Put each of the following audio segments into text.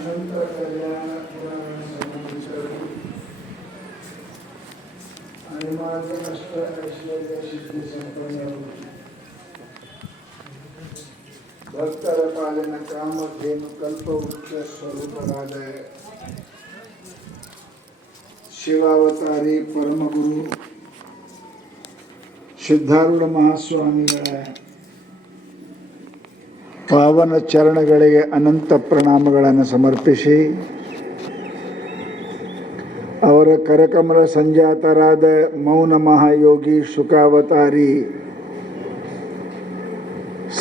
ಅನಂತರ ಕಲ್ಯಾಣ ಗುಣಗಳನ್ನು ಸಂಬಂಧಿಸಲು ಅನಿವಾರ್ಯ ನಷ್ಟ ಐಶ್ವರ್ಯ ಸಿದ್ಧಿ ಸಂಪನ್ನರು ಭಕ್ತರ ಪಾಲಿನ ಕಾಮಧೇನು ಕಲ್ಪವೃಕ್ಷ ಸ್ವರೂಪರಾದ ಶಿವಾವತಾರಿ ಪರಮಗುರು ಸಿದ್ಧಾರೂಢ ಮಹಾಸ್ವಾಮಿಗಳ ಪಾವನ ಚರಣಗಳಿಗೆ ಅನಂತ ಪ್ರಣಾಮಗಳನ್ನು ಸಮರ್ಪಿಸಿ ಅವರ ಕರಕಮಲ ಸಂಜಾತರಾದ ಮೌನ ಮಹಾಯೋಗಿ ಶುಕಾವತಾರಿ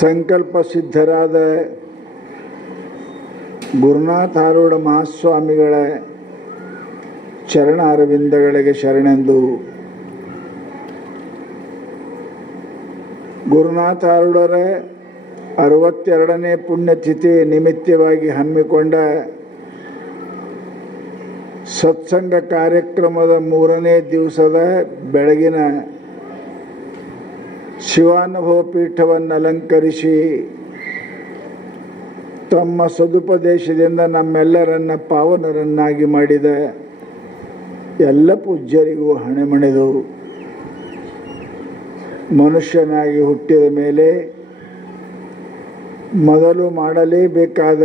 ಸಂಕಲ್ಪ ಸಿದ್ಧರಾದ ಗುರುನಾಥಾರೂಢ ಮಹಾಸ್ವಾಮಿಗಳ ಚರಣ ಅರವಿಂದಗಳಿಗೆ ಶರಣೆಂದು ಗುರುನಾಥಾರೂಢರ 62ನೇ ಪುಣ್ಯತಿಥಿ ನಿಮಿತ್ತವಾಗಿ ಹಮ್ಮಿಕೊಂಡ ಸತ್ಸಂಗ ಕಾರ್ಯಕ್ರಮದ 3ನೇ ದಿವಸದ ಬೆಳಗಿನ ಶಿವಾನುಭವ ಪೀಠವನ್ನು ಅಲಂಕರಿಸಿ ತಮ್ಮ ಸದುಪದೇಶದಿಂದ ನಮ್ಮೆಲ್ಲರನ್ನ ಪಾವನರನ್ನಾಗಿ ಮಾಡಿದ ಎಲ್ಲ ಪೂಜ್ಯರಿಗೂ ಹಣೆಮಣೆದು ಮನುಷ್ಯನಾಗಿ ಹುಟ್ಟಿದ ಮೇಲೆ ಮೊದಲು ಮಾಡಲೇಬೇಕಾದ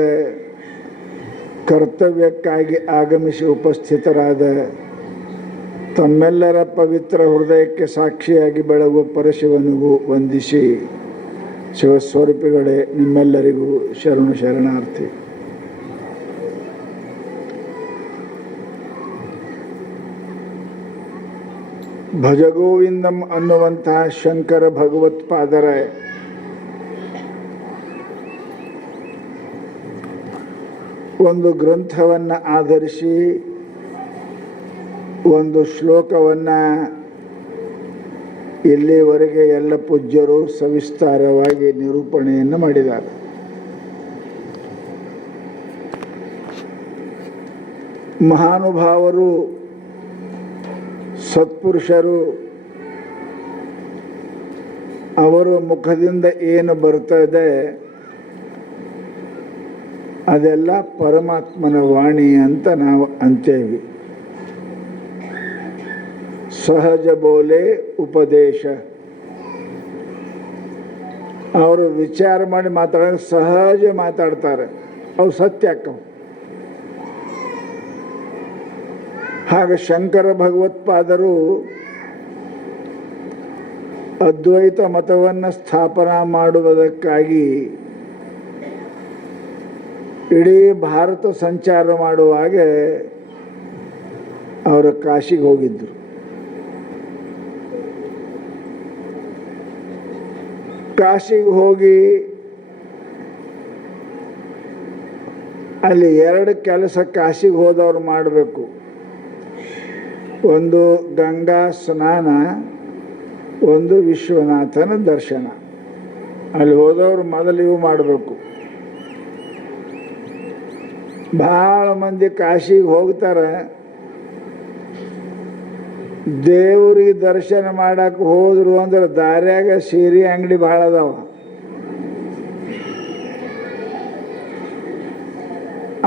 ಕರ್ತವ್ಯಕ್ಕಾಗಿ ಆಗಮಿಸಿ ಉಪಸ್ಥಿತರಾದ ತಮ್ಮೆಲ್ಲರ ಪವಿತ್ರ ಹೃದಯಕ್ಕೆ ಸಾಕ್ಷಿಯಾಗಿ ಬೆಳಗುವ ಪರಶಿವನಿಗೂ ವಂದಿಸಿ ಶಿವಸ್ವರೂಪಿಗಳೇ ನಿಮ್ಮೆಲ್ಲರಿಗೂ ಶರಣಾರ್ಥಿ. ಭಜಗೋವಿಂದಂ ಅನ್ನುವಂತಹ ಶಂಕರ ಭಗವತ್ಪಾದರ ಒಂದು ಗ್ರಂಥವನ್ನು ಆಧರಿಸಿ ಒಂದು ಶ್ಲೋಕವನ್ನು ಇಲ್ಲಿವರೆಗೆ ಎಲ್ಲ ಪೂಜ್ಯರು ಸವಿಸ್ತಾರವಾಗಿ ನಿರೂಪಣೆಯನ್ನು ಮಾಡಿದ್ದಾರೆ. ಮಹಾನುಭಾವರು ಸತ್ಪುರುಷರು ಅವರ ಮುಖದಿಂದ ಏನು ಬರ್ತದೆ ಅದೆಲ್ಲ ಪರಮಾತ್ಮನ ವಾಣಿ ಅಂತ ನಾವು ಅಂತೇವೆ. ಸಹಜ ಬೋಲೆ ಉಪದೇಶ. ಅವರು ವಿಚಾರ ಮಾಡಿ ಮಾತಾಡಿದ್ರೆ ಸಹಜ ಮಾತಾಡ್ತಾರೆ, ಅವು ಸತ್ಯ ಅಕ್ಕವು. ಹಾಗೆ ಶಂಕರ ಭಗವತ್ಪಾದರು ಅದ್ವೈತ ಮತವನ್ನು ಸ್ಥಾಪನಾ ಮಾಡುವುದಕ್ಕಾಗಿ ಇಡೀ ಭಾರತ ಸಂಚಾರ ಮಾಡುವಾಗ ಅವರು ಕಾಶಿಗೆ ಹೋಗಿದ್ದರು. ಕಾಶಿಗೆ ಹೋಗಿ ಅಲ್ಲಿ 2 ಕೆಲಸ ಕಾಶಿಗೆ ಹೋದವ್ರು ಮಾಡಬೇಕು. ಒಂದು ಗಂಗಾ ಸ್ನಾನ, ಒಂದು ವಿಶ್ವನಾಥನ ದರ್ಶನ. ಅಲ್ಲಿ ಹೋದವರು ಮೊದಲು ಇವು ಮಾಡಬೇಕು. ಭಾಳ ಮಂದಿ ಕಾಶಿಗೆ ಹೋಗ್ತಾರೆ, ದೇವ್ರಿಗೆ ದರ್ಶನ ಮಾಡಕ್ಕೆ ಹೋದ್ರು ಅಂದ್ರೆ ದಾರ್ಯಾಗ ಸೀರೆ ಅಂಗಡಿ ಭಾಳ ಅದಾವ.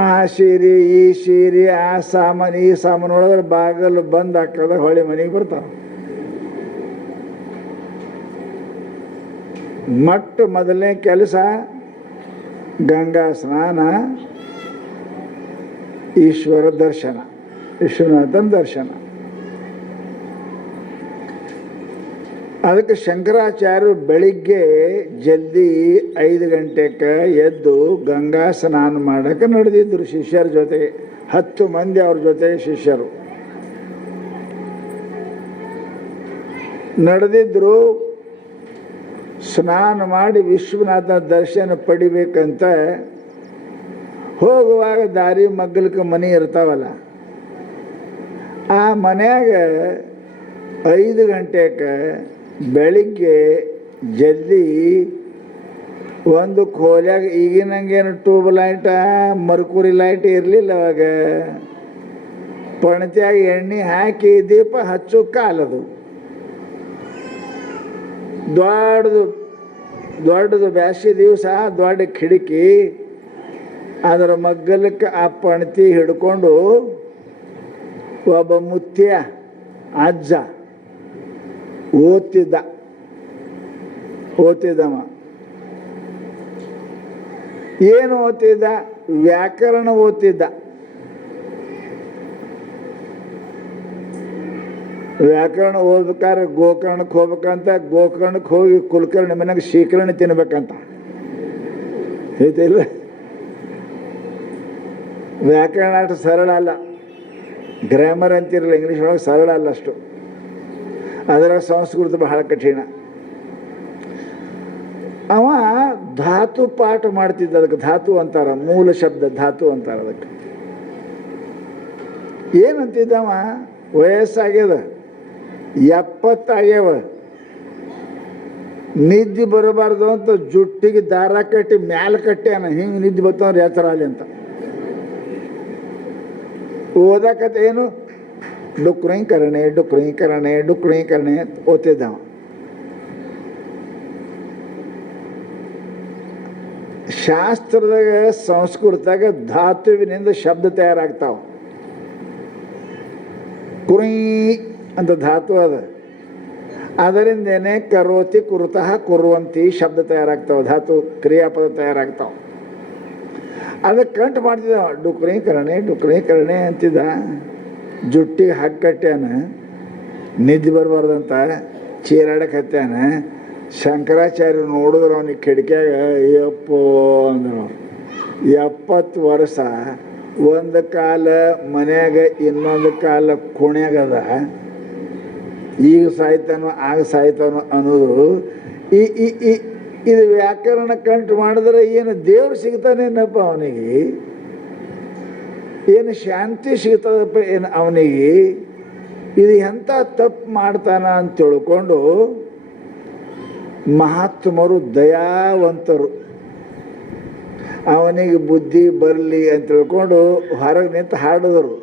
ಆ ಸೀರೆ ಈ ಸೀರೆ ಆ ಸಾಮಾನು ಈ ಸಾಮಾನು ನೋಡಿದ್ರೆ ಬಾಗಲು ಬಂದ್ ಹಾಕದ ಹೊಳೆ ಮನೆಗೆ ಬರ್ತಾವೆ. ಮೊದಲನೇ ಕೆಲಸ ಗಂಗಾ ಸ್ನಾನ, ಈಶ್ವರ ದರ್ಶನ, ವಿಶ್ವನಾಥನ ದರ್ಶನ. ಅದಕ್ಕೆ ಶಂಕರಾಚಾರ್ಯರು ಬೆಳಿಗ್ಗೆ ಜಲ್ದಿ 5 ಗಂಟೆಗೆ ಎದ್ದು ಗಂಗಾ ಸ್ನಾನ ಮಾಡೋಕ್ಕೆ ನಡೆದಿದ್ರು ಶಿಷ್ಯರ ಜೊತೆ. 10 ಮಂದಿ ಅವ್ರ ಜೊತೆ ಶಿಷ್ಯರು ನಡೆದಿದ್ರು. ಸ್ನಾನ ಮಾಡಿ ವಿಶ್ವನಾಥನ ದರ್ಶನ ಪಡಿಬೇಕಂತ ಹೋಗುವಾಗ ದಾರಿ ಮಗ್ಗಲಕ್ಕೆ ಮನೆ ಇರ್ತಾವಲ್ಲ, ಆ ಮನ್ಯಾಗ 5 ಗಂಟೆಗೆ ಬೆಳಿಗ್ಗೆ ಜಲ್ದಿ ಒಂದು ಕೋಲ್ಯಾಗ ಈಗಿನಂಗೇನು ಟ್ಯೂಬ್ ಲೈಟ ಮರ್ಕುರಿ ಲೈಟ್ ಇರಲಿಲ್ಲ. ಅವಾಗ ಪಣತ್ಯಾಗ ಎಣ್ಣೆ ಹಾಕಿ ದೀಪ ಹಚ್ಚು ಕಾಲದು. ದೊಡ್ಡದು ಬ್ಯಾಸಿ ದಿವಸ ದೊಡ್ಡ ಕಿಟಕಿ, ಅದರ ಮಗ್ಗಲಕ್ಕೆ ಆ ಪಣತಿ ಹಿಡ್ಕೊಂಡು ಒಬ್ಬ ಮುತ್ಯ ಅಜ್ಜ ಓದ್ತಿದ್ದವ. ಏನು ಓದ್ತಿದ್ದ? ವ್ಯಾಕರಣ ಓದ್ತಿದ್ದ. ವ್ಯಾಕರಣ ಓದ್ಬೇಕಾದ್ರೆ ಗೋಕರ್ಣಕ್ಕೆ ಹೋಗ್ಬೇಕಂತ, ಗೋಕರ್ಣಕ್ಕೆ ಹೋಗಿ ಕುಲಕರ್ಣಿ ಮನೆಗೆ ಶೀಕರಣಿ ತಿನ್ಬೇಕಂತ ಐತಿಲ್ಲ. ವ್ಯಾಕರಣ ಅಷ್ಟು ಸರಳ ಅಲ್ಲ, ಗ್ರಾಮರ್ ಅಂತಿರಲ್ಲ ಇಂಗ್ಲೀಷ್ ಒಳಗೆ, ಸರಳ ಅಲ್ಲ ಅಷ್ಟು. ಅದರ ಸಂಸ್ಕೃತ ಬಹಳ ಕಠಿಣ. ಅವ ಧಾತು ಪಾಠ ಮಾಡ್ತಿದ್ದ. ಅದಕ್ಕೆ ಧಾತು ಅಂತಾರ, ಮೂಲ ಶಬ್ದ ಧಾತು ಅಂತಾರ ಅದಕ್ಕೆ. ಏನಂತಿದ್ದವ, ವಯಸ್ಸಾಗ್ಯದ, 70 ಆಗ್ಯಾವ, ನಿದ್ದೆ ಬರಬಾರ್ದು ಅಂತ ಜುಟ್ಟಿಗೆ ದಾರ ಕಟ್ಟಿ ಮ್ಯಾಲ ಕಟ್ಟ್ಯಾನ. ಹಿಂಗೆ ನಿದ್ದೆ ಬರ್ತವ್ರು ಯಾವ ಥರ ಅಲ್ಲಿ ಅಂತ ಓದಕತ್ತೆ. ಏನು ಡುಕ್ರೀಕರಣೆ ಡುಕ್ರೀಕರಣೆ ಡುಕ್ರೀಕರಣೆ ಓದ್ತಿದ್ದವ. ಶಾಸ್ತ್ರದಾಗ ಸಂಸ್ಕೃತದಾಗ ಧಾತುವಿನಿಂದ ಶಬ್ದ ತಯಾರಾಗ್ತಾವ. ಕುರಿ ಅಂತ ಧಾತು ಅದ, ಅದರಿಂದೇನೆ ಕರೋತಿ ಕುರುತಃ ಕುರುವಂತಿ ಶಬ್ದ ತಯಾರಾಗ್ತಾವ, ಧಾತು ಕ್ರಿಯಾಪದ ತಯಾರಾಗ್ತಾವ. ಅದಕ್ಕೆ ಕಂಟು ಮಾಡ್ತಿದ್ದ. ಡುಕ್ರೀಕರಣೆ ಅಂತಿದ್ದ. ಜುಟ್ಟಿಗೆ ಹಾಕಟ್ಟ್ಯಾನ, ನಿದ್ದೆ ಬರಬಾರ್ದಂತ ಚೀರಾಡಕ್ಕೆ ಹತ್ಯಾನ. ಶಂಕರಾಚಾರ್ಯ ನೋಡಿದ್ರು ಅವನಿಗೆ ಕಿಡಿಕ್ಯಾಗ, ಯಪ್ಪೋ ಅಂದ್ರು. 70 ವರ್ಷ ಒಂದು ಕಾಲ ಮನ್ಯಾಗ, ಇನ್ನೊಂದು ಕಾಲ ಕುಣ್ಯಾಗದ, ಈಗ ಸಾಯ್ತಾನೋ ಆಗ ಸಾಯ್ತಾನೋ ಅನ್ನೋದು. ಇದು ವ್ಯಾಕರಣ ಕಂಟು ಮಾಡಿದ್ರೆ ಏನು ದೇವ್ರು ಸಿಗ್ತಾನೇನಪ್ಪ ಅವನಿಗೆ? ಏನು ಶಾಂತಿ ಸಿಗ್ತದಪ್ಪ ಏನು ಅವನಿಗೆ? ಇದು ಎಂಥ ತಪ್ಪು ಮಾಡ್ತಾನ ಅಂತ ತಿಳ್ಕೊಂಡು ಮಹಾತ್ಮರು ದಯಾವಂತರು ಅವನಿಗೆ ಬುದ್ಧಿ ಬರಲಿ ಅಂತ ತಿಳ್ಕೊಂಡು ಹೊರಗೆ ನಿಂತು ಹಾಡಿದರು.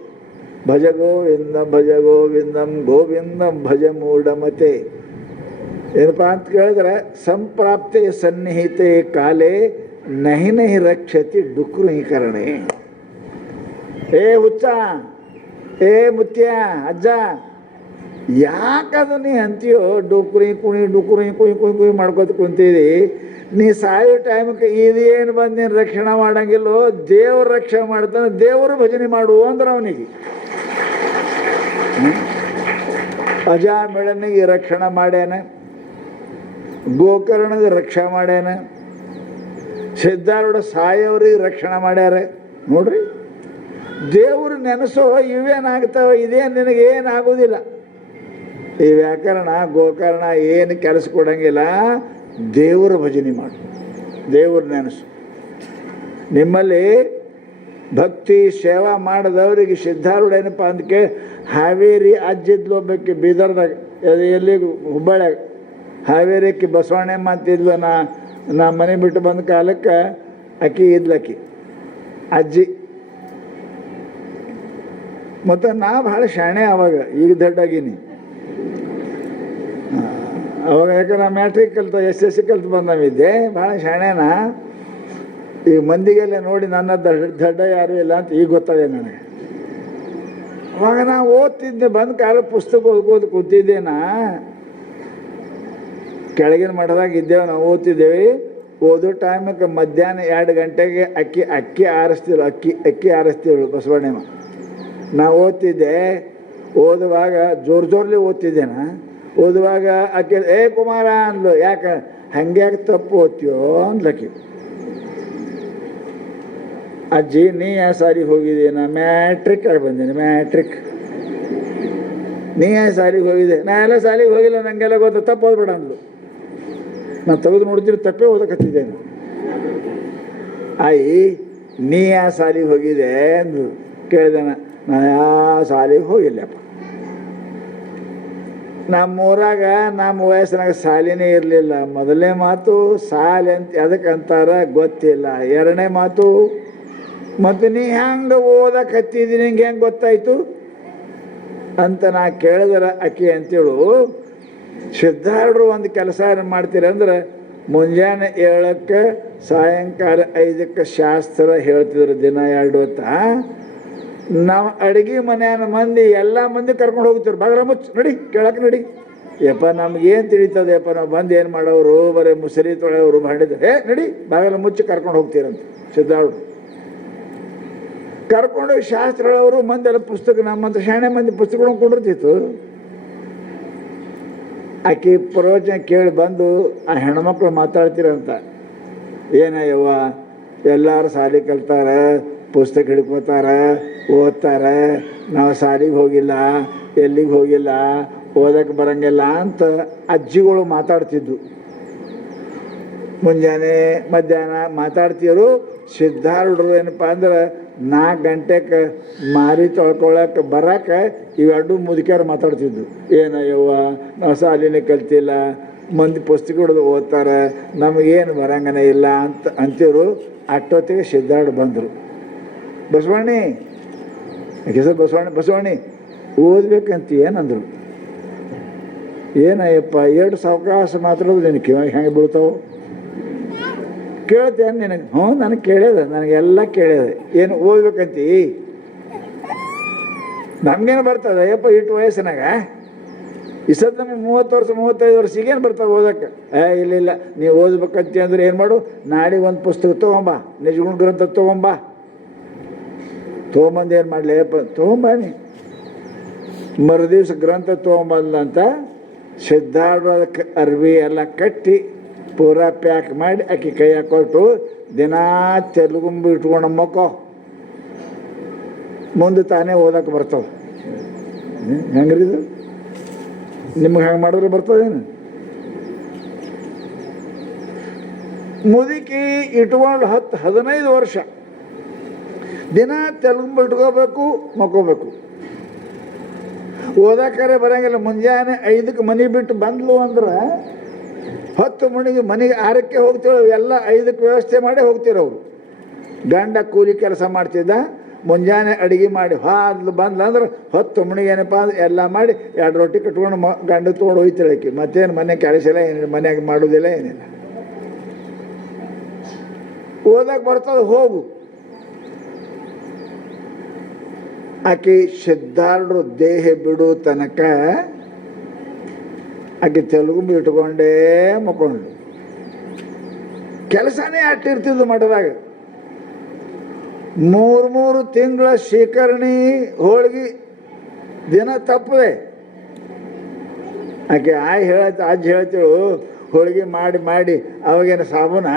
ಭಜ ಗೋವಿಂದಂ ಭಜ ಗೋವಿಂದಂ ಗೋವಿಂದಂ ಭಜ ಮೂಢಮತೆ. ಏನಪ್ಪ ಅಂತ ಕೇಳಿದ್ರೆ, ಸಂಪ್ರಾಪ್ತೆ ಸನ್ನಿಹಿತೆ ಕಾಲೇ ನಹಿ ನಹಿ ರಕ್ಷತಿ ಡುಕ್ರೀಕರಣೆ. ಏ ಹುಚ್ಚ, ಏ ಮುತ್ಯ, ಅಜ್ಜ, ಯಾಕದು ನೀ ಅಂತೀಯೋ ಡುಕ್ರಿ ಕುಣಿ ಮಾಡ್ಕೋತ ಕುಂತಿದಿ? ನೀ ಸಾಯೋ ಟೈಮಕ್ಕೆ ಇದೇನು ಬಂದು ನೀನು ರಕ್ಷಣೆ ಮಾಡಂಗಿಲ್ಲೋ, ದೇವ್ರ ರಕ್ಷಣೆ ಮಾಡ್ತಾನೆ, ದೇವರು ಭಜನೆ ಮಾಡು ಅಂದ್ರೆ ಅವನಿಗೆ. ಅಜಾಮಿಳನಿಗೆ ರಕ್ಷಣೆ ಮಾಡ್ಯಾನ, ಗೋಕರ್ಣಗೆ ರಕ್ಷಣೆ ಮಾಡ್ಯಾನ, ಸಿದ್ಧಾರೂಢ ಸಾಯೋರಿಗೆ ರಕ್ಷಣೆ ಮಾಡ್ಯಾರ. ನೋಡ್ರಿ, ದೇವರು ನೆನೆಸೋ ಇವೇನಾಗ್ತಾವ, ಇದೇನು ನಿನಗೇನಾಗೋದಿಲ್ಲ. ಈ ವ್ಯಾಕರಣ ಗೋಕರ್ಣ ಏನು ಕೆಲಸ ಕೊಡಂಗಿಲ್ಲ. ದೇವರ ಭಜನೆ ಮಾಡು, ದೇವ್ರ ನೆನೆಸು. ನಿಮ್ಮಲ್ಲಿ ಭಕ್ತಿ ಸೇವಾ ಮಾಡಿದವರಿಗೆ ಸಿದ್ಧಾರೂಢ ಏನಪ್ಪ ಅಂದಕ್ಕೆ, ಹಾವೇರಿ ಅಜ್ಜಿದ್ಲು ಒಬ್ಬಕ್ಕೆ ಬೀದರ್ದಾಗ, ಎಲ್ಲಿ ಹುಬ್ಬಳ್ಳಿಯಾಗ ಹಾವೇರಿಕ್ಕೆ ಬಸವಣ್ಣಮ್ಮ ಅಂತಿದ್ಲು. ನಾ ಮನೆ ಬಿಟ್ಟು ಬಂದ ಕಾಲಕ್ಕೆ ಅಕ್ಕಿ ಇದ್ಲಕ್ಕಿ ಅಜ್ಜಿ. ಮತ್ತು ನಾ ಭಾಳ ಶಾಣೆ ಅವಾಗ, ಈಗ ದೊಡ್ಡಾಗೀನಿ. ಅವಾಗ ಯಾಕಂದ್ರೆ ನಾ ಮ್ಯಾಟ್ರಿಕ್ ಕಲ್ತು SSC ಕಲ್ತು ಬಂದವಿದ್ದೆ, ಭಾಳ ಶಾಣೆನ. ಈಗ ಮಂದಿಗೆಲ್ಲ ನೋಡಿ ನನ್ನ ದಡ್ಡ ಯಾರೂ ಇಲ್ಲ ಅಂತ ಈಗ ಗೊತ್ತಾಗಿದೆ ನನಗೆ. ಅವಾಗ ನಾ ಓದ್ತಿದ್ದೆ, ಬಂದ ಕಾಲ ಪುಸ್ತಕ ಓದ್ಕೋದು ಕೂತಿದ್ದೇನಾ. ಕೆಳಗಿನ ಮಠದಾಗ ಇದ್ದೇವೆ, ನಾವು ಓದ್ತಿದ್ದೇವೆ. ಓದೋ ಟೈಮಕ್ಕೆ ಮಧ್ಯಾಹ್ನ 2 ಗಂಟೆಗೆ ಅಕ್ಕಿ ಆರಿಸ್ತೀವಳು ಬಸವಣ್ಣಮ್ಮ. ನಾವು ಓದ್ತಿದ್ದೆ. ಓದುವಾಗ ಜೋರ್ಲಿ ಓದ್ತಿದ್ದೇನ. ಓದುವಾಗ ಆಕೆ ಏ ಕುಮಾರ ಅಂದ್ಲು. ಯಾಕೆ ಹಂಗ್ಯಾಕೆ ತಪ್ಪು ಓದ್ತೀಯೋ ಅಂದ್ಲಕ್ಕಿ. ಅಜ್ಜಿ ನೀ ಯಾವ ಸಾರಿಗೆ ಹೋಗಿದ್ದೆ? ನಾ ಮ್ಯಾಟ್ರಿಕ್ ಆಗಿ ಬಂದೇನೆ. ಮ್ಯಾಟ್ರಿಕ್. ನೀ ಯಾವ ಸಾರಿಗೆ ಹೋಗಿದೆ? ನಾ ಎಲ್ಲ ಸಾಲಿಗೆ ಹೋಗಿಲ್ಲ, ನನಗೆಲ್ಲ ಗೊತ್ತು, ತಪ್ಪು ಓದ್ಬೇಡ ಅಂದ್ಲು. ನಾನು ತೆಗೆದು ನೋಡ್ತೀನಿ, ತಪ್ಪೇ ಓದಕತ್ತಿದ್ದೇನೆ. ಆಯಿ ನೀ ಯಾವ ಸಾಲಿಗೆ ಹೋಗಿದೆ ಅಂದ್ರು. ಕೇಳಿದೆ, ನಾನು ಯಾವ ಸಾಲಿಗೆ ಹೋಗಿಲ್ಲಪ್ಪ. ನಮ್ಮೂರಾಗ ನಮ್ಮ ವಯಸ್ಸಿನಾಗ ಸಾಲಿನೇ ಇರಲಿಲ್ಲ. ಮೊದಲನೇ ಮಾತು ಸಾಲಿ ಅಂತ ಅದಕ್ಕೆ ಅಂತಾರ ಗೊತ್ತಿಲ್ಲ. 2ನೇ ಮಾತು, ಮತ್ತು ನೀ ಹೆಂಗೆ ಓದಕತ್ತಿದ್ದೀನಿ, ನಿಂಗೆ ಹೆಂಗೆ ಗೊತ್ತಾಯ್ತು ಅಂತ ನಾ ಕೇಳಿದ್ರೆ ಅಕ್ಕಿ ಅಂತೇಳು, ಸಿದ್ಧಾರೂಢರು ಒಂದು ಕೆಲಸ ಏನು ಮಾಡ್ತೀರಿ ಅಂದ್ರೆ ಮುಂಜಾನೆ 7ಕ್ಕೆ ಸಾಯಂಕಾಲ 5ಕ್ಕೆ ಶಾಸ್ತ್ರ ಹೇಳ್ತಿದ್ರು ದಿನ 2 ಹೊತ್ತ. ನಾವು ಅಡುಗೆ ಮನೆಯ ಮಂದಿ ಎಲ್ಲ ಮಂದಿ ಕರ್ಕೊಂಡು ಹೋಗ್ತಿದ್ರು. ಬಾಗ್ಲ ಮುಚ್ಚು ನಡಿ ಕೇಳಕ್ಕೆ ನಡಿ. ಯಪ್ಪ ನಮ್ಗೇನು ತಿಳಿತದೆಯಪ್ಪ, ನಾವು ಬಂದು ಏನು ಮಾಡೋರು, ಬರೀ ಮುಸರಿ ತೊಳೆಯವರು ಮಾಡಿದ್ರು. ನಡಿ ಬಾಗಿಲ ಮುಚ್ಚಿ ಕರ್ಕೊಂಡು ಹೋಗ್ತೀರಂತ ಸಿದ್ಧಾರ್ಢರು. ಕರ್ಕೊಂಡೋಗಿ ಶಾಸ್ತ್ರ ಹೇಳೋರು ಮಂದಿ ಎಲ್ಲ ಪುಸ್ತಕ, ನಮ್ಮಂತ ಶಾಣೆ ಮಂದಿ ಪುಸ್ತಕಗಳನ್ನು ಕೊಂಡಿರ್ತಿತ್ತು. ಆಕೆ ಪ್ರವಚನ ಕೇಳಿ ಬಂದು ಆ ಹೆಣ್ಮಕ್ಳು ಮಾತಾಡ್ತೀರಂತ. ಏನಯ್ಯವ್ವ ಎಲ್ಲರೂ ಶಾಲೆ ಕಲ್ತಾರೆ, ಪುಸ್ತಕ ಹಿಡ್ಕೋತಾರೆ, ಓದ್ತಾರೆ, ನಾವು ಶಾಲೆಗೆ ಹೋಗಿಲ್ಲ, ಎಲ್ಲಿಗೆ ಹೋಗಿಲ್ಲ, ಓದಕ್ಕೆ ಬರಂಗಿಲ್ಲ ಅಂತ ಅಜ್ಜಿಗಳು ಮಾತಾಡ್ತಿದ್ದು. ಮುಂಜಾನೆ ಮಧ್ಯಾಹ್ನ ಮಾತಾಡ್ತಿದ್ರು. ಸಿದ್ಧಾರ್ಢರು ಏನಪ್ಪ ಅಂದ್ರೆ 4 ಗಂಟೆಗೆ ಮಾರಿ ತೊಳ್ಕೊಳಕ್ಕೆ ಬರೋಕೆ ಇವೆರಡು ಮುದುಕಿಯರು ಮಾತಾಡ್ತಿದ್ದು. ಏನಯ್ಯವ್ವ ನಾವು ಶಾಲಿನೇ ಕಲ್ತಿಲ್ಲ, ಮಂದಿ ಪುಸ್ತಕ ಹಿಡಿದು ಓದ್ತಾರೆ, ನಮಗೇನು ಬರಂಗನೇ ಇಲ್ಲ ಅಂತ ಅಂತಿದ್ರು. ಅಷ್ಟೊತ್ತಿಗೆ ಸಿದ್ಧಾರ್ಢ ಬಂದರು. ಬಸವಣ್ಣಿ ಹೆಸರು ಬಸವಣ್ಣಿ ಓದ್ಬೇಕಂತ ಏನಂದ್ರು. ಏನಯ್ಯಪ್ಪ 2 ಸಾವಕಾಶ ಮಾತಾಡೋದು ನಿನಗೆ ಕಿವಾಗ ಹೆಂಗೆ ಬೀಳ್ತಾವೆ ಕೇಳ್ತೇನೆ ನಿನಗೆ? ಹ್ಞೂ ನನಗೆ ಕೇಳ್ಯದ, ನನಗೆಲ್ಲ ಕೇಳ್ಯದ. ಏನು ಓದ್ಬೇಕಂತಿ? ನಮಗೇನು ಬರ್ತದೆ ಅಯ್ಯಪ್ಪ ಇಟ್ಟು ವಯಸ್ಸಿನಾಗ? ಇಸದ್ ನಮಗೆ 30 ವರ್ಷ 35 ವರ್ಷ ಈಗೇನು ಬರ್ತಾವೆ ಓದಕ್ಕೆ? ಇಲ್ಲ ನೀವು ಓದ್ಬೇಕಂತಿ ಅಂದ್ರೆ ಏನು ಮಾಡು, ನಾಳೆಗೆ ಒಂದು ಪುಸ್ತಕ ತೊಗೊಂಬ, ನಿಜಗುಣ ಗ್ರಂಥ ತೊಗೊಂಬ. ತೊಗೊಂಬಂದು ಏನು ಮಾಡಲಿ ಅಯ್ಯಪ್ಪ? ತೊಗೊಂಬಾನಿ. ಮರುದಿವ್ಸ ಗ್ರಂಥ ತೊಗೊಂಬಲ್ಲ ಅಂತ ಸಿದ್ಧಾರ್ಢ ಅದಕ್ಕೆ ಅರ್ವಿ ಎಲ್ಲ ಕಟ್ಟಿ ಪೂರಾ ಪ್ಯಾಕ್ ಮಾಡಿ ಆಕೆ ಕೈಯಾಗ ಕೊಟ್ಟು ದಿನ ತೆಲುಗುಂಬು ಇಟ್ಕೊಂಡು ಮಕ್ಕೋ ಮುಂದೆ ತಾನೇ ಓದಕ್ಕೆ ಬರ್ತವೆ. ಹೆಂಗ್ರಿದು? ನಿಮ್ಗೆ ಹಂಗೆ ಮಾಡಿದ್ರೆ ಬರ್ತದೇನು? ಮುದುಕಿ ಇಟ್ಕೊಂಡು 10-15 ವರ್ಷ ದಿನ ತೆಲುಗು ಇಟ್ಕೋಬೇಕು, ಮಕ್ಕೋಬೇಕು. ಓದಾಕರೆ ಬರಂಗಿಲ್ಲ. ಮುಂಜಾನೆ 5ಕ್ಕೆ ಮನೆ ಬಿಟ್ಟು ಬಂದ್ಲು ಅಂದ್ರೆ 10 ಮಣಿಗೆ ಮನೆಗೆ 6ಕ್ಕೆ ಹೋಗ್ತಿರೋ, ಎಲ್ಲ 5ಕ್ಕೆ ವ್ಯವಸ್ಥೆ ಮಾಡಿ ಹೋಗ್ತಿರೋರು. ಗಂಡ ಕೂಲಿ ಕೆಲಸ ಮಾಡ್ತಿದ್ದ, ಮುಂಜಾನೆ ಅಡುಗೆ ಮಾಡಿ ಹಾದ್ಲು ಬಂದ್ಲಂದ್ರೆ 10 ಮಣಿಗೆ ಏನಪ್ಪ ಅಂದ್ರೆ ಎಲ್ಲ ಮಾಡಿ 2 ರೊಟ್ಟಿ ಕಟ್ಕೊಂಡು ಗಂಡ ತೊಗೊಂಡು ಹೋಯ್ತಿಳಕಿ. ಮತ್ತೇನು ಮನೆ ಕೆಲಸ ಇಲ್ಲ, ಏನಿಲ್ಲ, ಮನೆಯಾಗ ಮಾಡೋದಿಲ್ಲ, ಏನಿಲ್ಲ. ಓದಕ್ಕೆ ಬರ್ತದೆ, ಹೋಗು. ಆಕೆ ಸಿದ್ಧಾರ್ಢರು ದೇಹ ಬಿಡು ತನಕ ಆಕೆ ತೆಲುಗು ಇಟ್ಕೊಂಡೇ ಮಕ್ಕೊಂಡು ಕೆಲಸನೇ ಅಟ್ಟಿರ್ತಿದ್ದು ಮಠದಾಗ. 3 ತಿಂಗಳ ಶೇಖರಣೆ ಹೋಳಿಗೆ ದಿನ ತಪ್ಪದೆ. ಆಕೆ ಅಜ್ಜಿ ಹೇಳ್ತಿಳು, ಹೋಳಿಗೆ ಮಾಡಿ ಮಾಡಿ ಅವಾಗೇನು ಸಾಬೂನ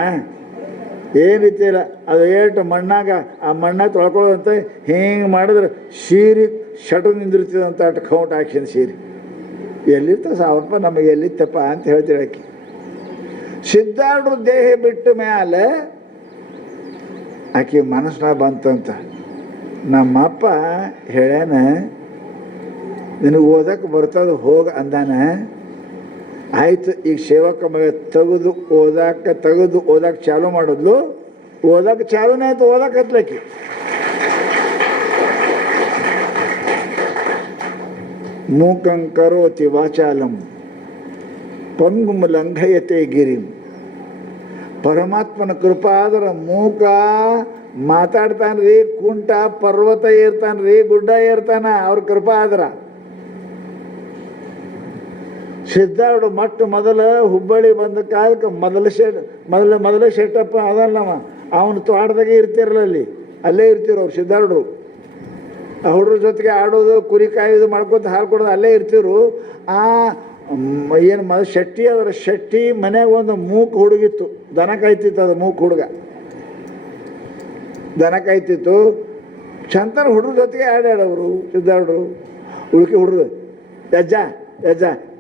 ಏನಿತ್ತಿಲ್ಲ, ಅದು ಏಟು ಮಣ್ಣಾಗ ಆ ಮಣ್ಣಾಗ ತೊಳ್ಕೊಳ್ಳೋದಂತ ಹಿಂಗೆ ಮಾಡಿದ್ರೆ ಸೀರೆ ಶಟು ನಿಂದಿರ್ತಿದಂತ ಅಷ್ಟು ಕೌಂಟ್ ಹಾಕಿದ ಸೀರೆ ಎಲ್ಲಿರ್ತ ಸಾವಪ್ಪ, ನಮಗೆ ಎಲ್ಲಿತ್ತಪ್ಪ ಅಂತ ಹೇಳ್ತೀವಿ. ಆಕೆ ಸಿದ್ಧಾರ್ಢರು ದೇಹ ಬಿಟ್ಟ ಮೇಲೆ ಆಕೆ ಮನಸ್ಸಿನಾಗ ಬಂತಂತ, ನಮ್ಮಪ್ಪ ಹೇಳ್ಯಾನ ನಿನಗೆ ಓದಕ್ಕೆ ಬರ್ತದೆ ಹೋಗಿ ಅಂದಾನ. ಆಯ್ತು, ಈಗ ಸೇವಕ ಮಗ ತೆಗೆದು ಓದಕ್ಕೆ ಚಾಲು ಮಾಡಿದ್ಲು. ಓದಕ್ಕೆ ಚಾಲೂನೇ ಆಯ್ತು, ಓದಕ್ಕೆ ಹತ್ಲಕ್ಕಿ. ಮೂಕಂ ಕರೋತಿ ವಾಚಾಲಂ ಪಂಗುಂ ಲಂಘಯತೆ ಗಿರಿಂ. ಪರಮಾತ್ಮನ ಕೃಪಾ ಆದ್ರೆ ಮೂಕ ಮಾತಾಡ್ತಾನ್ರಿ, ಕುಂಟ ಪರ್ವತ ಏರ್ತಾನ್ರಿ, ಗುಡ್ಡ ಏರ್ತಾನ, ಅವ್ರ ಕೃಪಾ ಆದ್ರ. ಸಿದ್ಧಾರ್ಢ ಮೊದಲ ಹುಬ್ಬಳ್ಳಿ ಬಂದ ಕಾಲಕ್ಕೆ ಮೊದಲ ಶೆಟ್ಟಪ್ಪ ಅದಲ್ಲವ, ಅವನು ತೋಟದಾಗೆ ಇರ್ತಿರಲ್ಲ, ಅಲ್ಲೇ ಇರ್ತಿರು ಅವ್ರು ಸಿದ್ಧಾರ್ಢರು. ಆ ಹುಡ್ರ ಜೊತೆಗೆ ಆಡೋದು, ಕುರಿ ಕಾಯೋದು, ಮಾಡ್ಕೊತ ಹಾಲು ಕೊಡೋದು ಅಲ್ಲೇ ಇರ್ತಿರು. ಆ ಏನು ಶೆಟ್ಟಿ ಅದರ ಶೆಟ್ಟಿ ಮನ್ಯಾಗ ಒಂದು ಮೂಕ್ ಹುಡುಗಿತ್ತು, ದನ ಕಾಯ್ತಿತ್ತು. ಅದು ಮೂಕ್ ಹುಡುಗ ದನ ಕಾಯ್ತಿತ್ತು. ಚಂತನ ಹುಡ್ರ ಜೊತೆಗೆ ಆಡಾಡವರು ಸಿದ್ಧಾರ್ಢರು. ಉಳ್ಕಿ ಹುಡ್ರು, ಯಜ್ಜ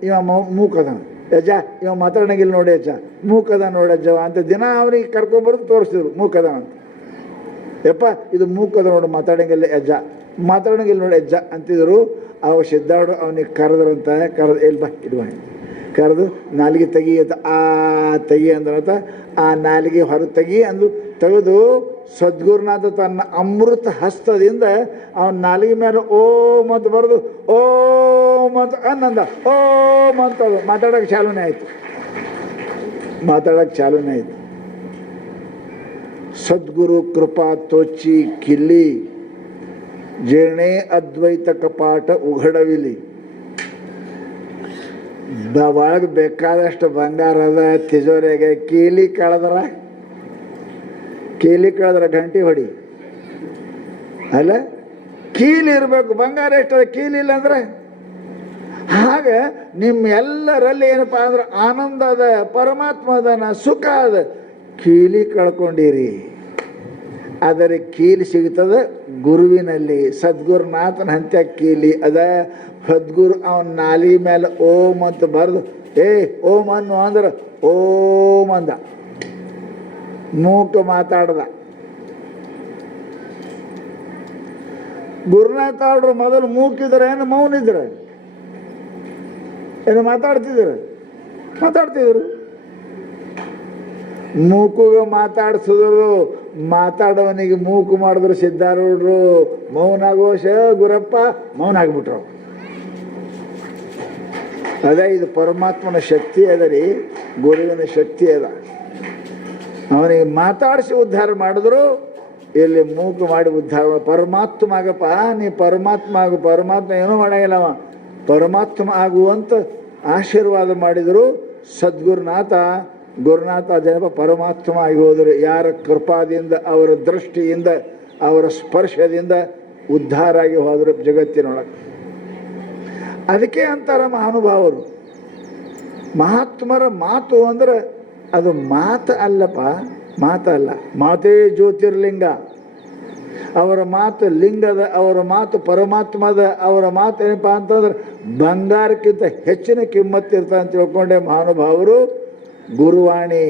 ಇವ ಮೂಕದಾನ, ಯಜ್ಜ ಇವ ಮಾತಾಡಂಗಿಲ್ಲ ನೋಡಿ, ಅಜ್ಜ ಮೂಕದ ನೋಡಿ ಅಜ್ಜ ಅಂತ ದಿನ ಅವನಿಗೆ ಕರ್ಕೊಂಬರೋದು ತೋರಿಸ್ತಿದ್ರು. ಮೂಕದ ಅಂತ, ಯಪ್ಪ ಇದು ಮೂಕದ ನೋಡಿ, ಮಾತಾಡಂಗಿಲ್ಲ ಅಜ್ಜ, ಮಾತಾಡಂಗಿಲ್ಲ ನೋಡಿ ಅಜ್ಜ ಅಂತಿದ್ರು. ಅವ ಸಿದ್ಧಾರ್ಢ ಅವನಿಗೆ ಕರೆದ್ರಂತ, ಎಲ್ಲಿ ಬಾ ಇಡುವ ಕರೆದು ನಾಲಿಗೆ ತೆಗಿ ಅಂತ, ತೆಗಿ ಅಂದ್ರಂತ. ಆ ನಾಲಿಗೆ ಹೊರ ತೆಗಿ ಅಂದು ತೆಗೆದು ಸದ್ಗುರುನಾಥ ತನ್ನ ಅಮೃತ ಹಸ್ತದಿಂದ ಅವನ ನಾಲಿಗೆ ಮೇಲೆ ಓಂ ಅಂತ ಬರೆದು ಓಂ ಅಂತ ಅನ್ನಂದ. ಓಂ ಅಂತ ಮಾತಾಡೋಕೆ ಚಾಲನೆ ಆಯಿತು. ಮಾತಾಡಕ್ಕೆ ಚಾಲೂನೇ ಆಯ್ತು. ಸದ್ಗುರು ಕೃಪಾ ತೋಚಿ ಕಿಲ್ಲಿ ಜೇಣೆ ಅದ್ವೈತ ಕಪಾಟ ಉಘಡವಿಲಿ. ಒಳಗೆ ಬೇಕಾದಷ್ಟು ಬಂಗಾರ ಅದ ತಿಜೋರಿಯಾಗೆ, ಕೀಲಿ ಕಳೆದ್ರ ಗಂಟೆ ಹೊಡಿ ಅಲ್ಲ, ಕೀಲಿ ಇರಬೇಕು. ಬಂಗಾರ ಎಷ್ಟದ, ಕೀಲಿ ಇಲ್ಲ ಅಂದ್ರೆ. ಹಾಗೆ ನಿಮ್ಮೆಲ್ಲರಲ್ಲಿ ಏನಪ್ಪ ಅಂದ್ರೆ ಆನಂದ ಅದ, ಪರಮಾತ್ಮ ಅದನ, ಸುಖ ಅದ. ಕೀಲಿ ಕಳ್ಕೊಂಡಿರಿ, ಆದರೆ ಕೀಲಿ ಸಿಗ್ತದೆ ಗುರುವಿನಲ್ಲಿ. ಸದ್ಗುರುನಾಥನ ಹಂತ ಕೀಲಿ ಅದ. ಸದ್ಗುರು ಅವನ ನಾಲಿ ಮೇಲೆ ಓಂ ಅಂತ ಬರೆದು ಓಂ ಅನ್ನು ಅಂದ್ರೆ ಓಂ ಅಂದ, ಮೂಕ ಮಾತಾಡ್ದ. ಗುರುನಾಥ ಅವ್ರು ಮೊದಲು ಮೂಕಿದ್ರೆ ಏನು ಮೌನಿದ್ರೆ ಏನು ಮಾತಾಡ್ತಿದ್ರು. ಮೂಕುಗ ಮಾತಾಡ್ಸಿದ್ರು, ಮಾತಾಡೋವನಿಗೆ ಮೂಕು ಮಾಡಿದ್ರು ಸಿದ್ಧಾರೂಢರು. ಮೌನಾಗೋಶ ಗುರಪ್ಪ ಮೌನ ಆಗ್ಬಿಟ್ರು. ಅದೇ ಇದು ಪರಮಾತ್ಮನ ಶಕ್ತಿ ಅದ ರೀ, ಗುರುವಿನ ಶಕ್ತಿ ಅದ. ಅವನಿಗೆ ಮಾತಾಡಿಸಿ ಉದ್ಧಾರ ಮಾಡಿದ್ರು, ಇಲ್ಲಿ ಮೂಕು ಮಾಡಿ ಉದ್ಧಾರ. ಪರಮಾತ್ಮ ಆಗಪ್ಪ, ನೀ ಪರಮಾತ್ಮ ಆಗು. ಪರಮಾತ್ಮ ಏನೂ ಮಾಡಂಗಿಲ್ಲವ, ಪರಮಾತ್ಮ ಆಗುವಂತ ಆಶೀರ್ವಾದ ಮಾಡಿದರು. ಸದ್ಗುರುನಾಥ ಗುರುನಾಥ ಜನಪ ಪರಮಾತ್ಮ ಆಗಿ ಹೋದರು. ಯಾರ ಕೃಪಾದಿಂದ, ಅವರ ದೃಷ್ಟಿಯಿಂದ, ಅವರ ಸ್ಪರ್ಶದಿಂದ ಉದ್ಧಾರ ಆಗಿ ಹೋದರು ಜಗತ್ತಿನೊಳಗೆ. ಅದಕ್ಕೆ ಅಂತಾರ ಮಹಾನುಭಾವರು, ಮಹಾತ್ಮರ ಮಾತು ಅಂದ್ರೆ ಅದು ಮಾತು ಅಲ್ಲಪ್ಪ, ಮಾತಲ್ಲ. ಮಾತೇ ಜ್ಯೋತಿರ್ಲಿಂಗ. ಅವರ ಮಾತು ಲಿಂಗದ, ಅವರ ಮಾತು ಪರಮಾತ್ಮದ. ಅವರ ಮಾತು ಏನಪ್ಪ ಅಂತಂದ್ರೆ ಬಂಗಾರಕ್ಕಿಂತ ಹೆಚ್ಚಿನ ಕಿಮ್ಮತ್ತಿರ್ತ ಅಂತ ತಿಳ್ಕೊಂಡೆ ಮಹಾನುಭಾವರು ಗುರುವಾಣಿ,